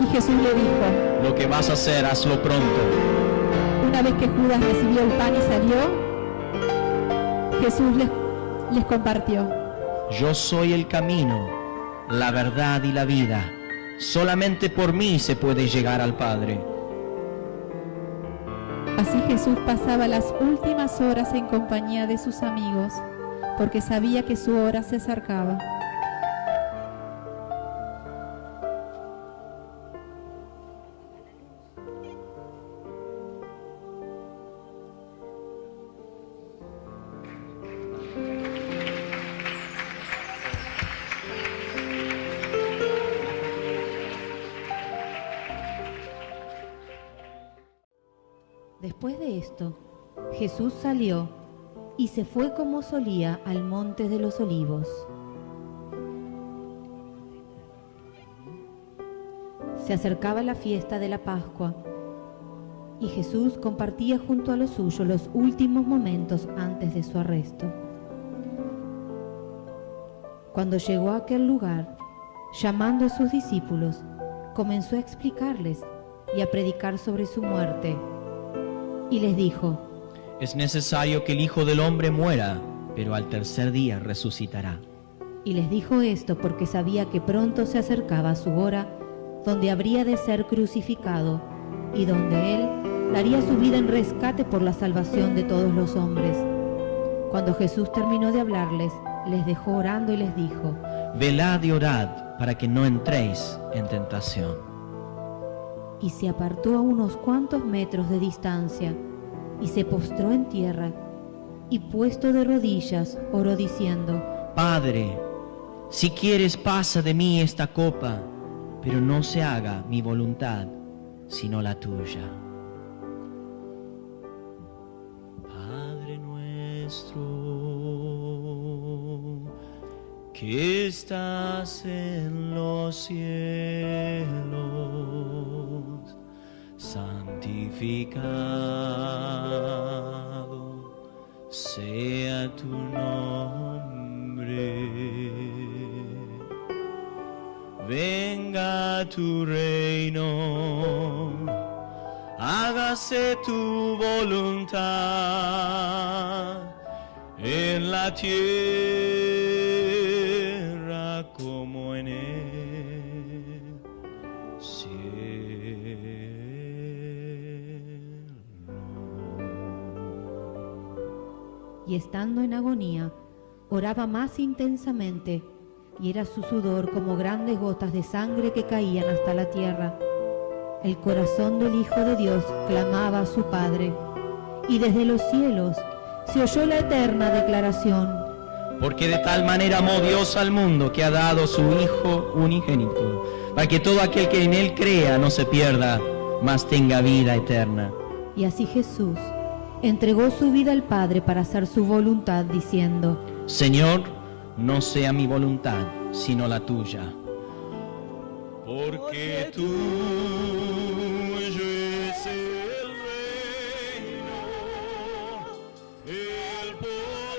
Y Jesús le dijo: Lo que vas a hacer, hazlo pronto. Una vez que Judas recibió el pan y salió, Jesús les compartió: Yo soy el camino, la verdad y la vida. Solamente por mí se puede llegar al Padre. Así Jesús pasaba las últimas horas en compañía de sus amigos, porque sabía que su hora se acercaba. Después de esto, Jesús salió y se fue como solía al monte de los Olivos. Se acercaba la fiesta de la Pascua y Jesús compartía junto a los suyos los últimos momentos antes de su arresto. Cuando llegó a aquel lugar, llamando a sus discípulos, comenzó a explicarles y a predicar sobre su muerte. Y les dijo: Es necesario que el Hijo del Hombre muera, pero al tercer día resucitará. Y les dijo esto porque sabía que pronto se acercaba su hora donde habría de ser crucificado y donde él daría su vida en rescate por la salvación de todos los hombres. Cuando Jesús terminó de hablarles, les dejó orando y les dijo: Velad y orad para que no entréis en tentación. Y se apartó a unos cuantos metros de distancia y se postró en tierra y puesto de rodillas oró diciendo: Padre, si quieres pasa de mí esta copa, pero no se haga mi voluntad, sino la tuya. Padre nuestro, que estás en los cielos, santificado sea tu nombre. Venga tu reino, hágase tu voluntad en la tierra como en el cielo. Y estando en agonía, oraba más intensamente, y era su sudor como grandes gotas de sangre que caían hasta la tierra. El corazón del Hijo de Dios clamaba a su Padre, y desde los cielos se oyó la eterna declaración: Porque de tal manera amó Dios al mundo que ha dado su Hijo unigénito, para que todo aquel que en Él crea no se pierda, mas tenga vida eterna. Y así Jesús entregó su vida al Padre para hacer su voluntad, diciendo: Señor, no sea mi voluntad, sino la tuya. Porque tuyo es el reino, el poder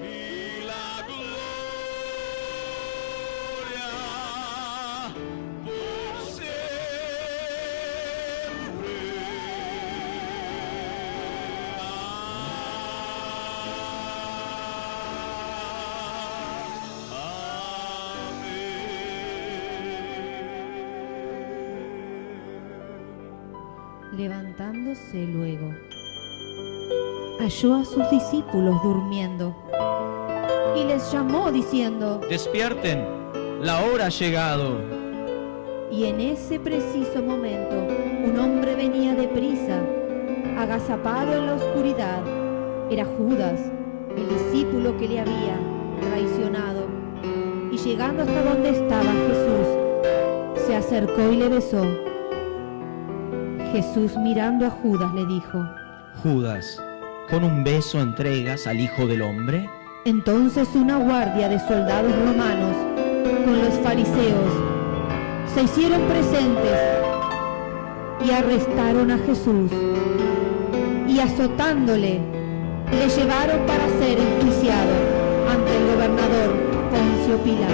y la gloria por siempre. Levantándose luego, halló a sus discípulos durmiendo y les llamó diciendo: Despierten, la hora ha llegado. Y en ese preciso momento un hombre venía deprisa, agazapado en la oscuridad. Era Judas, el discípulo que le había traicionado. Y llegando hasta donde estaba Jesús, se acercó y le besó. Jesús, mirando a Judas, le dijo: Judas, ¿con un beso entregas al Hijo del Hombre? Entonces una guardia de soldados romanos con los fariseos se hicieron presentes y arrestaron a Jesús, y azotándole le llevaron para ser enjuiciado ante el gobernador Poncio Pilato.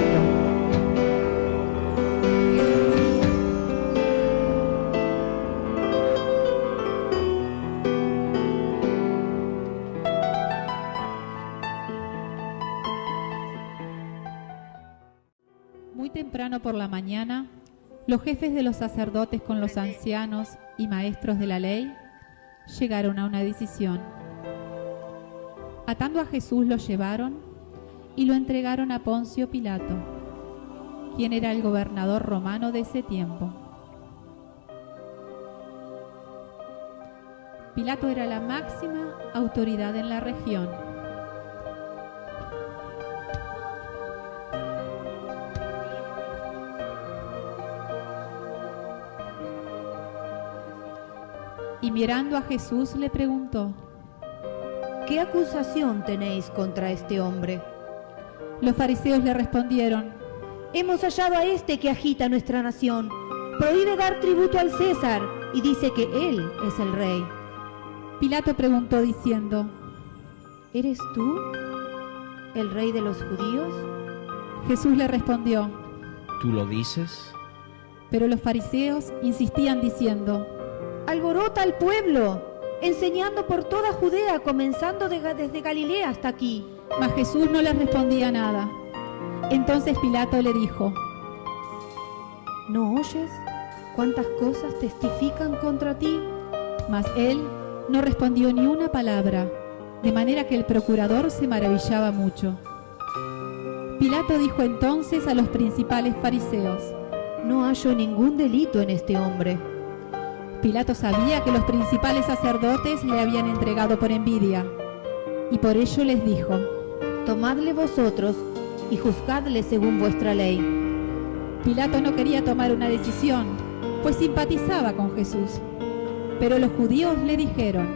Muy temprano por la mañana, los jefes de los sacerdotes con los ancianos y maestros de la ley llegaron a una decisión. Atando a Jesús lo llevaron y lo entregaron a Poncio Pilato, quien era el gobernador romano de ese tiempo. Pilato era la máxima autoridad en la región. y mirando a Jesús le preguntó: ¿qué acusación tenéis contra este hombre? Los fariseos le respondieron: Hemos hallado a este que agita nuestra nación, prohíbe dar tributo al César y dice que él es el rey. Pilato preguntó diciendo: ¿eres tú el rey de los judíos? Jesús le respondió: ¿Tú lo dices? Pero los fariseos insistían diciendo: alborota al pueblo, enseñando por toda Judea, comenzando desde Galilea hasta aquí. Mas Jesús no les respondía nada. Entonces Pilato le dijo: ¿no oyes cuántas cosas testifican contra ti? Mas él no respondió ni una palabra, de manera que el procurador se maravillaba mucho. Pilato dijo entonces a los principales fariseos: no hallo ningún delito en este hombre. Pilato sabía que los principales sacerdotes le habían entregado por envidia, y por ello les dijo: tomadle vosotros y juzgadle según vuestra ley. Pilato no quería tomar una decisión, pues simpatizaba con Jesús. Pero los judíos le dijeron: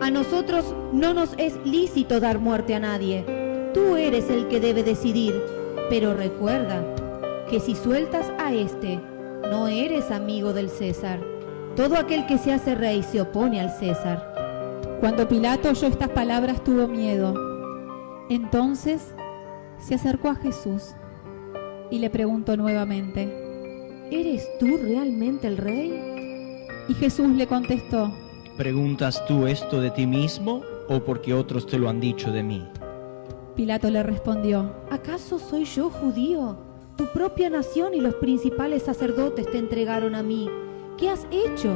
a nosotros no nos es lícito dar muerte a nadie. Tú eres el que debe decidir, pero recuerda que si sueltas a este, no eres amigo del César. Todo aquel que se hace rey se opone al César. Cuando Pilato oyó estas palabras tuvo miedo. Entonces se acercó a Jesús y le preguntó nuevamente: ¿eres tú realmente el rey? Y Jesús le contestó: ¿preguntas tú esto de ti mismo o porque otros te lo han dicho de mí? Pilato le respondió: ¿acaso soy yo judío? Tu propia nación y los principales sacerdotes te entregaron a mí. ¿Qué has hecho?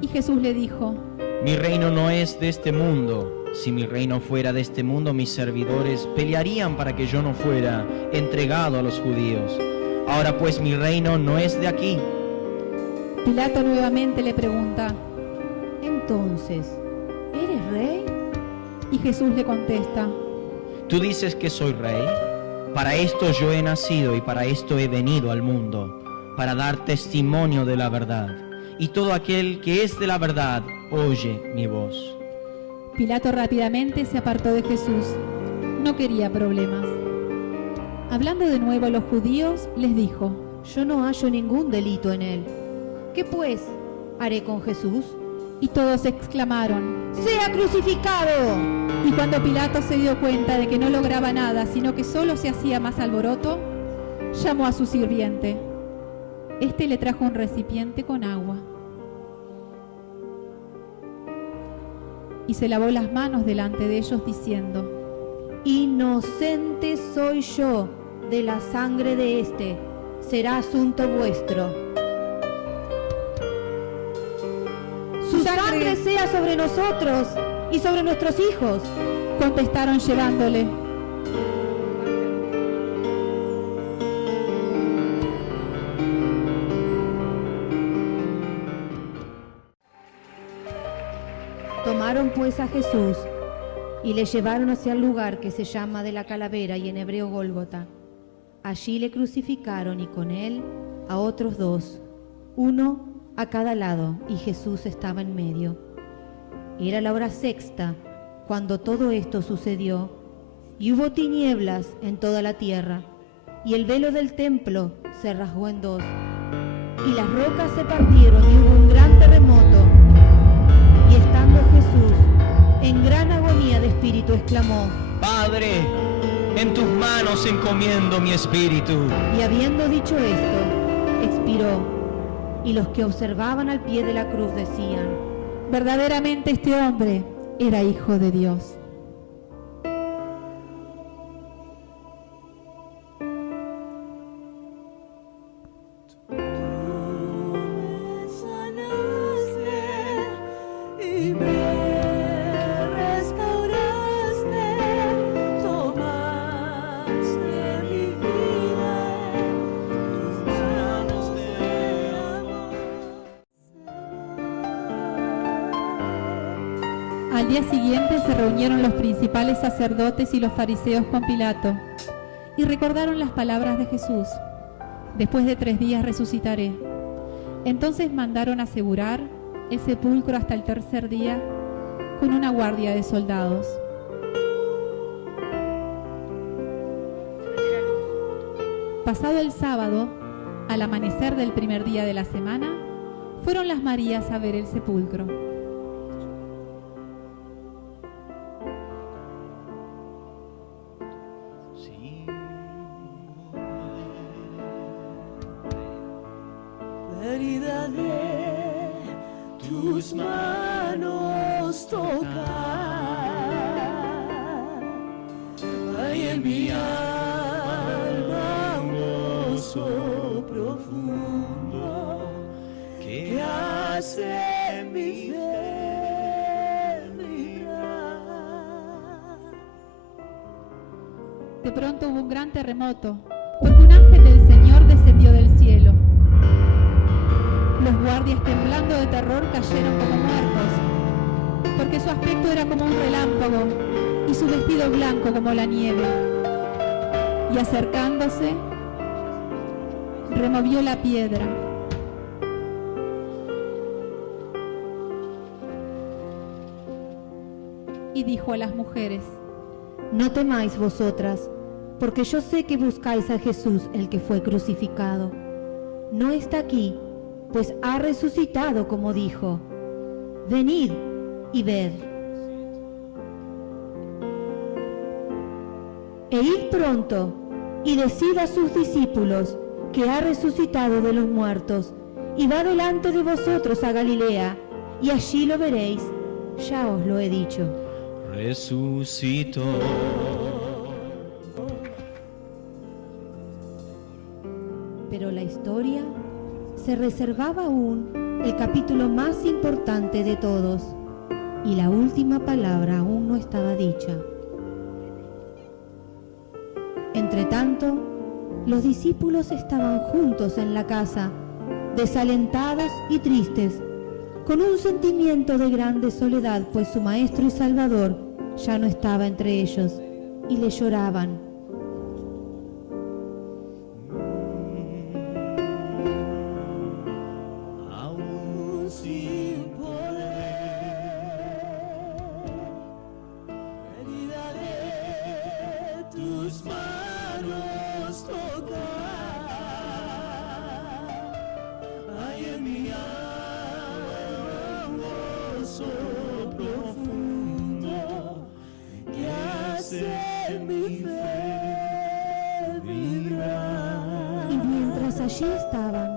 Y Jesús le dijo: mi reino no es de este mundo. Si mi reino fuera de este mundo, mis servidores pelearían para que yo no fuera entregado a los judíos. Ahora pues mi reino no es de aquí. Pilato nuevamente le pregunta: entonces, ¿eres rey? Y Jesús le contesta: ¿tú dices que soy rey? Para esto yo he nacido y para esto he venido al mundo, para dar testimonio de la verdad. Y todo aquel que es de la verdad oye mi voz. Pilato rápidamente se apartó de Jesús. No quería problemas. Hablando de nuevo a los judíos, les dijo: yo no hallo ningún delito en él. ¿Qué pues haré con Jesús? Y todos exclamaron: ¡sea crucificado! Y cuando Pilato se dio cuenta de que no lograba nada, sino que solo se hacía más alboroto, llamó a su sirviente. Este le trajo un recipiente con agua y se lavó las manos delante de ellos diciendo: inocente soy yo de la sangre de este, será asunto vuestro. Su sangre sea sobre nosotros y sobre nuestros hijos, contestaron llevándole. Tomaron pues a Jesús y le llevaron hacia el lugar que se llama de la Calavera y en hebreo Gólgota. Allí le crucificaron y con él a otros dos, uno a cada lado, y Jesús estaba en medio. Era la hora sexta cuando todo esto sucedió, y hubo tinieblas en toda la tierra, y el velo del templo se rasgó en dos, y las rocas se partieron y hubo un gran terremoto. Y estando Jesús en gran agonía de espíritu, exclamó: Padre, en tus manos encomiendo mi espíritu. Y habiendo dicho esto, expiró. Y los que observaban al pie de la cruz decían: verdaderamente este hombre era hijo de Dios. Al día siguiente se reunieron los principales sacerdotes y los fariseos con Pilato y recordaron las palabras de Jesús: después de 3 días resucitaré. Entonces mandaron asegurar el sepulcro hasta el tercer día con una guardia de soldados. Pasado el sábado, al amanecer del primer día de la semana, fueron las Marías a ver el sepulcro. La herida de tus manos tocar, hay en mi alma un gozo profundo que hace mi fe vibrar. De pronto hubo un gran terremoto, porque un ángel del Señor descendió del cielo. Los guardias, temblando de terror, cayeron como muertos, porque su aspecto era como un relámpago y su vestido blanco como la nieve. Y acercándose, removió la piedra. Y dijo a las mujeres: No temáis vosotras, porque yo sé que buscáis a Jesús, el que fue crucificado. No está aquí, pues ha resucitado como dijo. Venid y ved. E id pronto y decid a sus discípulos que ha resucitado de los muertos, y va delante de vosotros a Galilea, y allí lo veréis. Ya os lo he dicho. Resucitó. Pero la historia se reservaba aún el capítulo más importante de todos, y la última palabra aún no estaba dicha. Entretanto, los discípulos estaban juntos en la casa, desalentados y tristes, con un sentimiento de grande soledad, pues su Maestro y Salvador ya no estaba entre ellos, y le lloraban. Aún sin poder, herida de tus manos tocar, hay en mi alma un gozo profundo que hace mi fe vibrar. Y mientras allí estaban,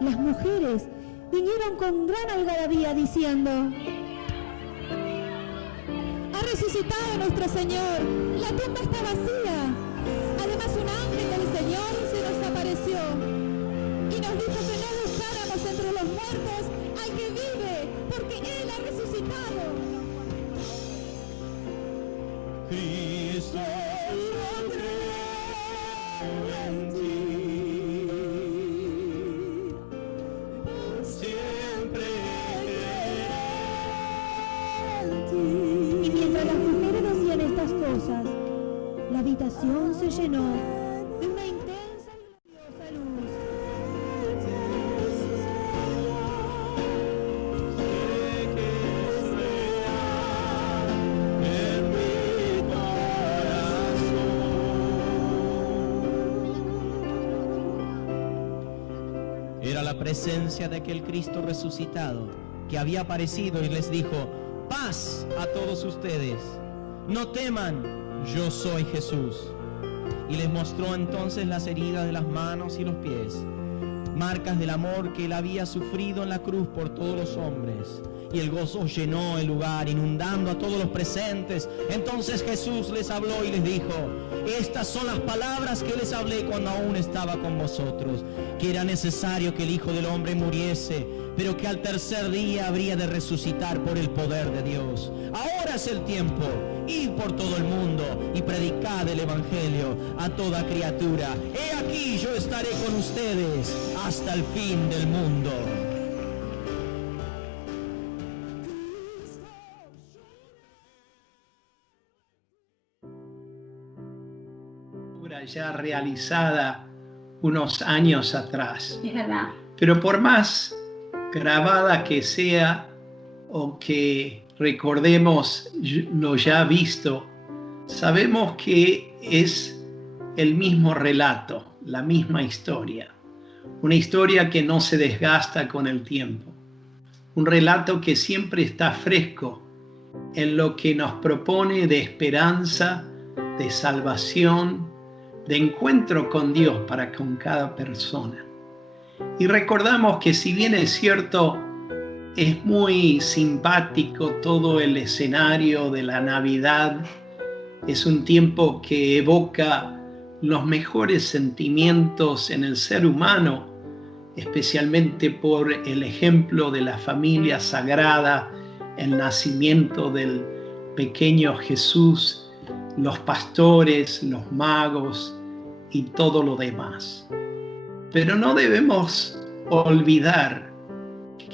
las mujeres vinieron con gran algarabía diciendo: ¡Ha resucitado nuestro Señor! ¡La tumba está vacía! Además, un ángel del Señor se nos apareció y nos dijo que no buscáramos entre los muertos al que vive, porque Él ha resucitado. Cristo, yo creo en ti, por siempre creeré en ti. Y mientras las mujeres decían estas cosas, la habitación se llenó de una intensa y gloriosa luz. Era la presencia de aquel Cristo resucitado que había aparecido y les dijo: paz a todos ustedes, no teman, yo soy Jesús. Y les mostró entonces las heridas de las manos y los pies, marcas del amor que él había sufrido en la cruz por todos los hombres. Y el gozo llenó el lugar, inundando a todos los presentes. Entonces Jesús les habló y les dijo: estas son las palabras que les hablé cuando aún estaba con vosotros, que era necesario que el Hijo del Hombre muriese, pero que al tercer día habría de resucitar por el poder de Dios. Ahora es el tiempo. Id por todo el mundo y predicad el Evangelio a toda criatura. He aquí, yo estaré con ustedes hasta el fin del mundo. Ya realizada unos años atrás. Es verdad. Pero por más grabada que sea o que recordemos lo ya visto, sabemos que es el mismo relato, la misma historia. Una historia que no se desgasta con el tiempo. Un relato que siempre está fresco en lo que nos propone de esperanza, de salvación, de encuentro con Dios para con cada persona. Y recordamos que si bien es cierto, es muy simpático todo el escenario de la Navidad, es un tiempo que evoca los mejores sentimientos en el ser humano, especialmente por el ejemplo de la familia sagrada, el nacimiento del pequeño Jesús, los pastores, los magos y todo lo demás. Pero no debemos olvidar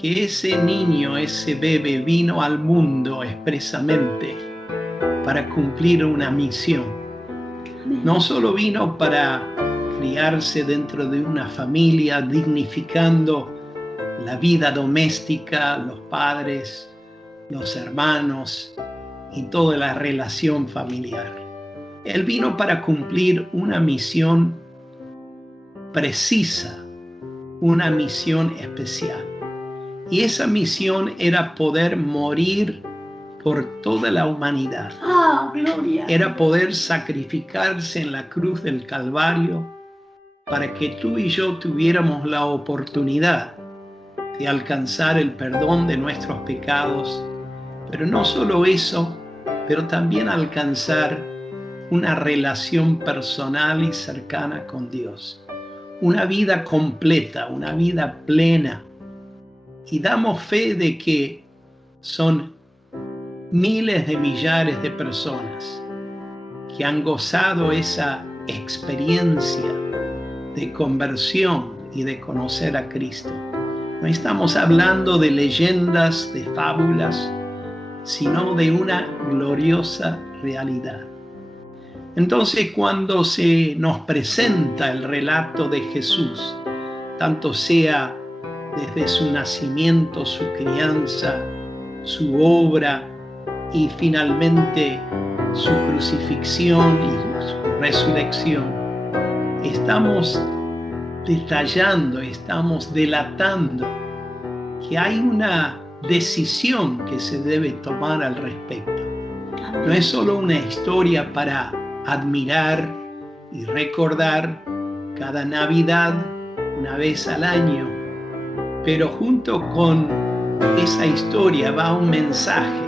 que ese niño, ese bebé vino al mundo expresamente para cumplir una misión. No solo vino para criarse dentro de una familia, dignificando la vida doméstica, los padres, los hermanos y toda la relación familiar. Él vino para cumplir una misión precisa, una misión especial. Y esa misión era poder morir por toda la humanidad. Gloria. Era poder sacrificarse en la cruz del Calvario para que tú y yo tuviéramos la oportunidad de alcanzar el perdón de nuestros pecados, pero no solo eso, pero también alcanzar una relación personal y cercana con Dios, una vida completa, una vida plena. Y damos fe de que son miles de millares de personas que han gozado esa experiencia de conversión y de conocer a Cristo. No estamos hablando de leyendas, de fábulas, sino de una gloriosa realidad. Entonces, cuando se nos presenta el relato de Jesús, tanto sea desde su nacimiento, su crianza, su obra y finalmente su crucifixión y su resurrección, estamos detallando, estamos delatando que hay una decisión que se debe tomar al respecto. No es solo una historia para admirar y recordar cada Navidad una vez al año, pero junto con esa historia va un mensaje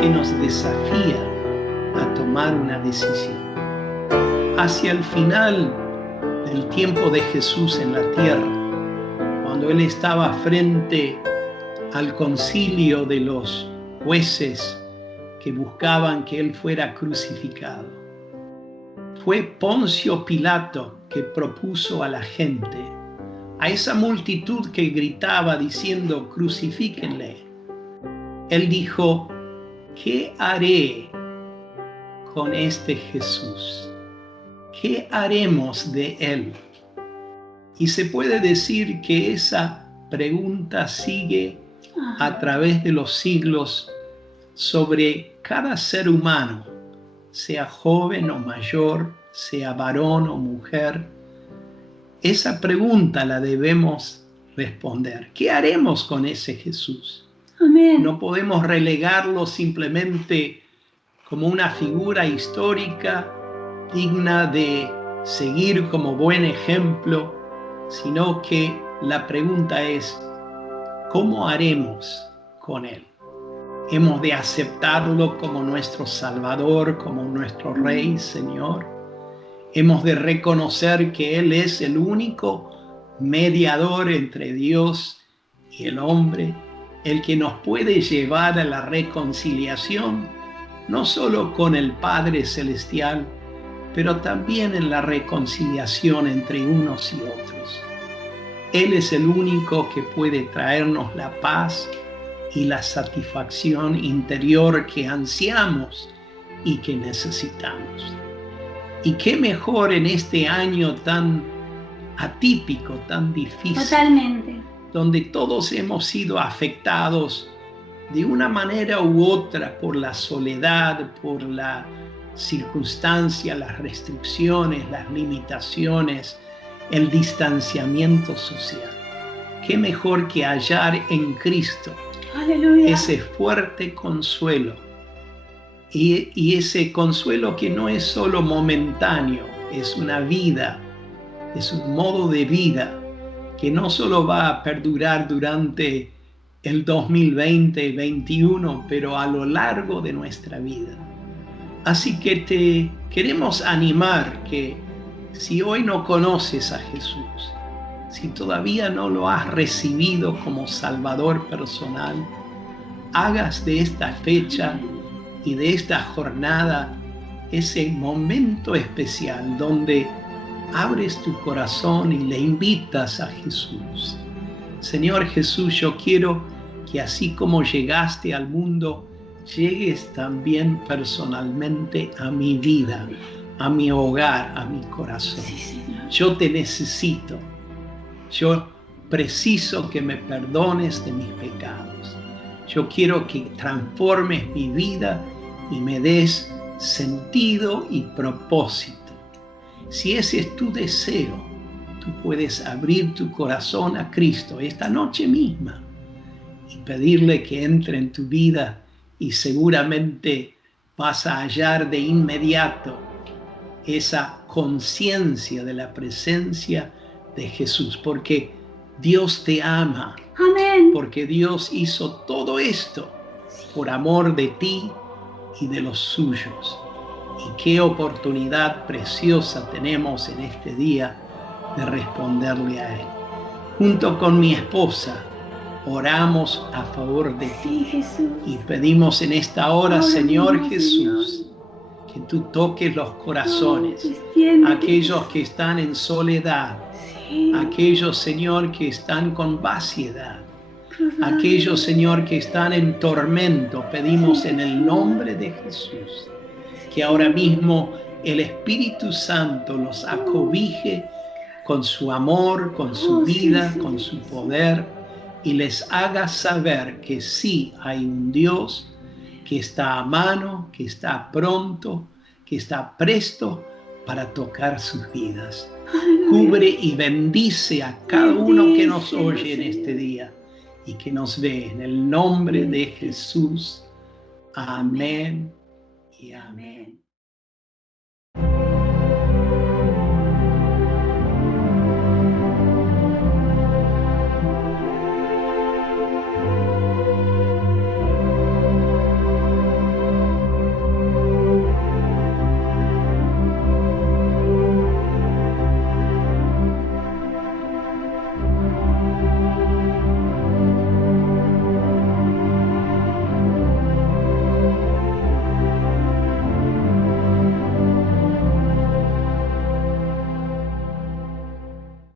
que nos desafía a tomar una decisión. Hacia el final del tiempo de Jesús en la tierra, cuando Él estaba frente al concilio de los jueces que buscaban que Él fuera crucificado, fue Poncio Pilato que propuso a la gente, a esa multitud que gritaba diciendo crucifíquenle. Él dijo, ¿qué haré con este Jesús? ¿Qué haremos de Él? Y se puede decir que esa pregunta sigue a través de los siglos sobre cada ser humano, sea joven o mayor, sea varón o mujer. Esa pregunta la debemos responder. ¿Qué haremos con ese Jesús? Amén. No podemos relegarlo simplemente como una figura histórica digna de seguir como buen ejemplo, sino que la pregunta es, ¿cómo haremos con Él? ¿Hemos de aceptarlo como nuestro Salvador, como nuestro Rey, Señor? ¿Hemos de reconocer que Él es el único mediador entre Dios y el hombre, el que nos puede llevar a la reconciliación, no solo con el Padre Celestial, pero también en la reconciliación entre unos y otros? Él es el único que puede traernos la paz y la satisfacción interior que ansiamos y que necesitamos. Y qué mejor en este año tan atípico, tan difícil. Totalmente. donde todos hemos sido afectados de una manera u otra por la soledad, por la circunstancia, las restricciones, las limitaciones, el distanciamiento social. Qué mejor que hallar en Cristo ese fuerte consuelo y ese consuelo que no es solo momentáneo, es una vida, es un modo de vida que no solo va a perdurar durante el 2020 y 2021, pero a lo largo de nuestra vida. Así que te queremos animar que si hoy no conoces a Jesús, si todavía no lo has recibido como Salvador personal, hagas de esta fecha y de esta jornada ese momento especial donde abres tu corazón y le invitas a Jesús. Señor Jesús, yo quiero que así como llegaste al mundo, llegues también personalmente a mi vida, a mi hogar, a mi corazón. Yo te necesito. Yo preciso que me perdones de mis pecados. Yo quiero que transformes mi vida y me des sentido y propósito. Si ese es tu deseo, tú puedes abrir tu corazón a Cristo esta noche misma y pedirle que entre en tu vida, y seguramente vas a hallar de inmediato esa conciencia de la presencia de Jesús, porque Dios te ama. Amén. Porque Dios hizo todo esto por amor de ti y de los suyos. Y qué oportunidad preciosa tenemos en este día de responderle a Él. Junto con mi esposa, oramos a favor de ti. Jesús. Y pedimos en esta hora, Señor Señor. Jesús, que tú toques los corazones, aquellos que están en soledad, aquellos, Señor, que están con vaciedad, aquellos, Señor, que están en tormento. Pedimos en el nombre de Jesús que ahora mismo el Espíritu Santo los acobije con su amor, con su vida, con su poder, y les haga saber que sí hay un Dios que está a mano, que está pronto, que está presto para tocar sus vidas. Cubre y bendice a cada uno que nos oye en este día y que nos ve, en el nombre de Jesús. Amén y amén.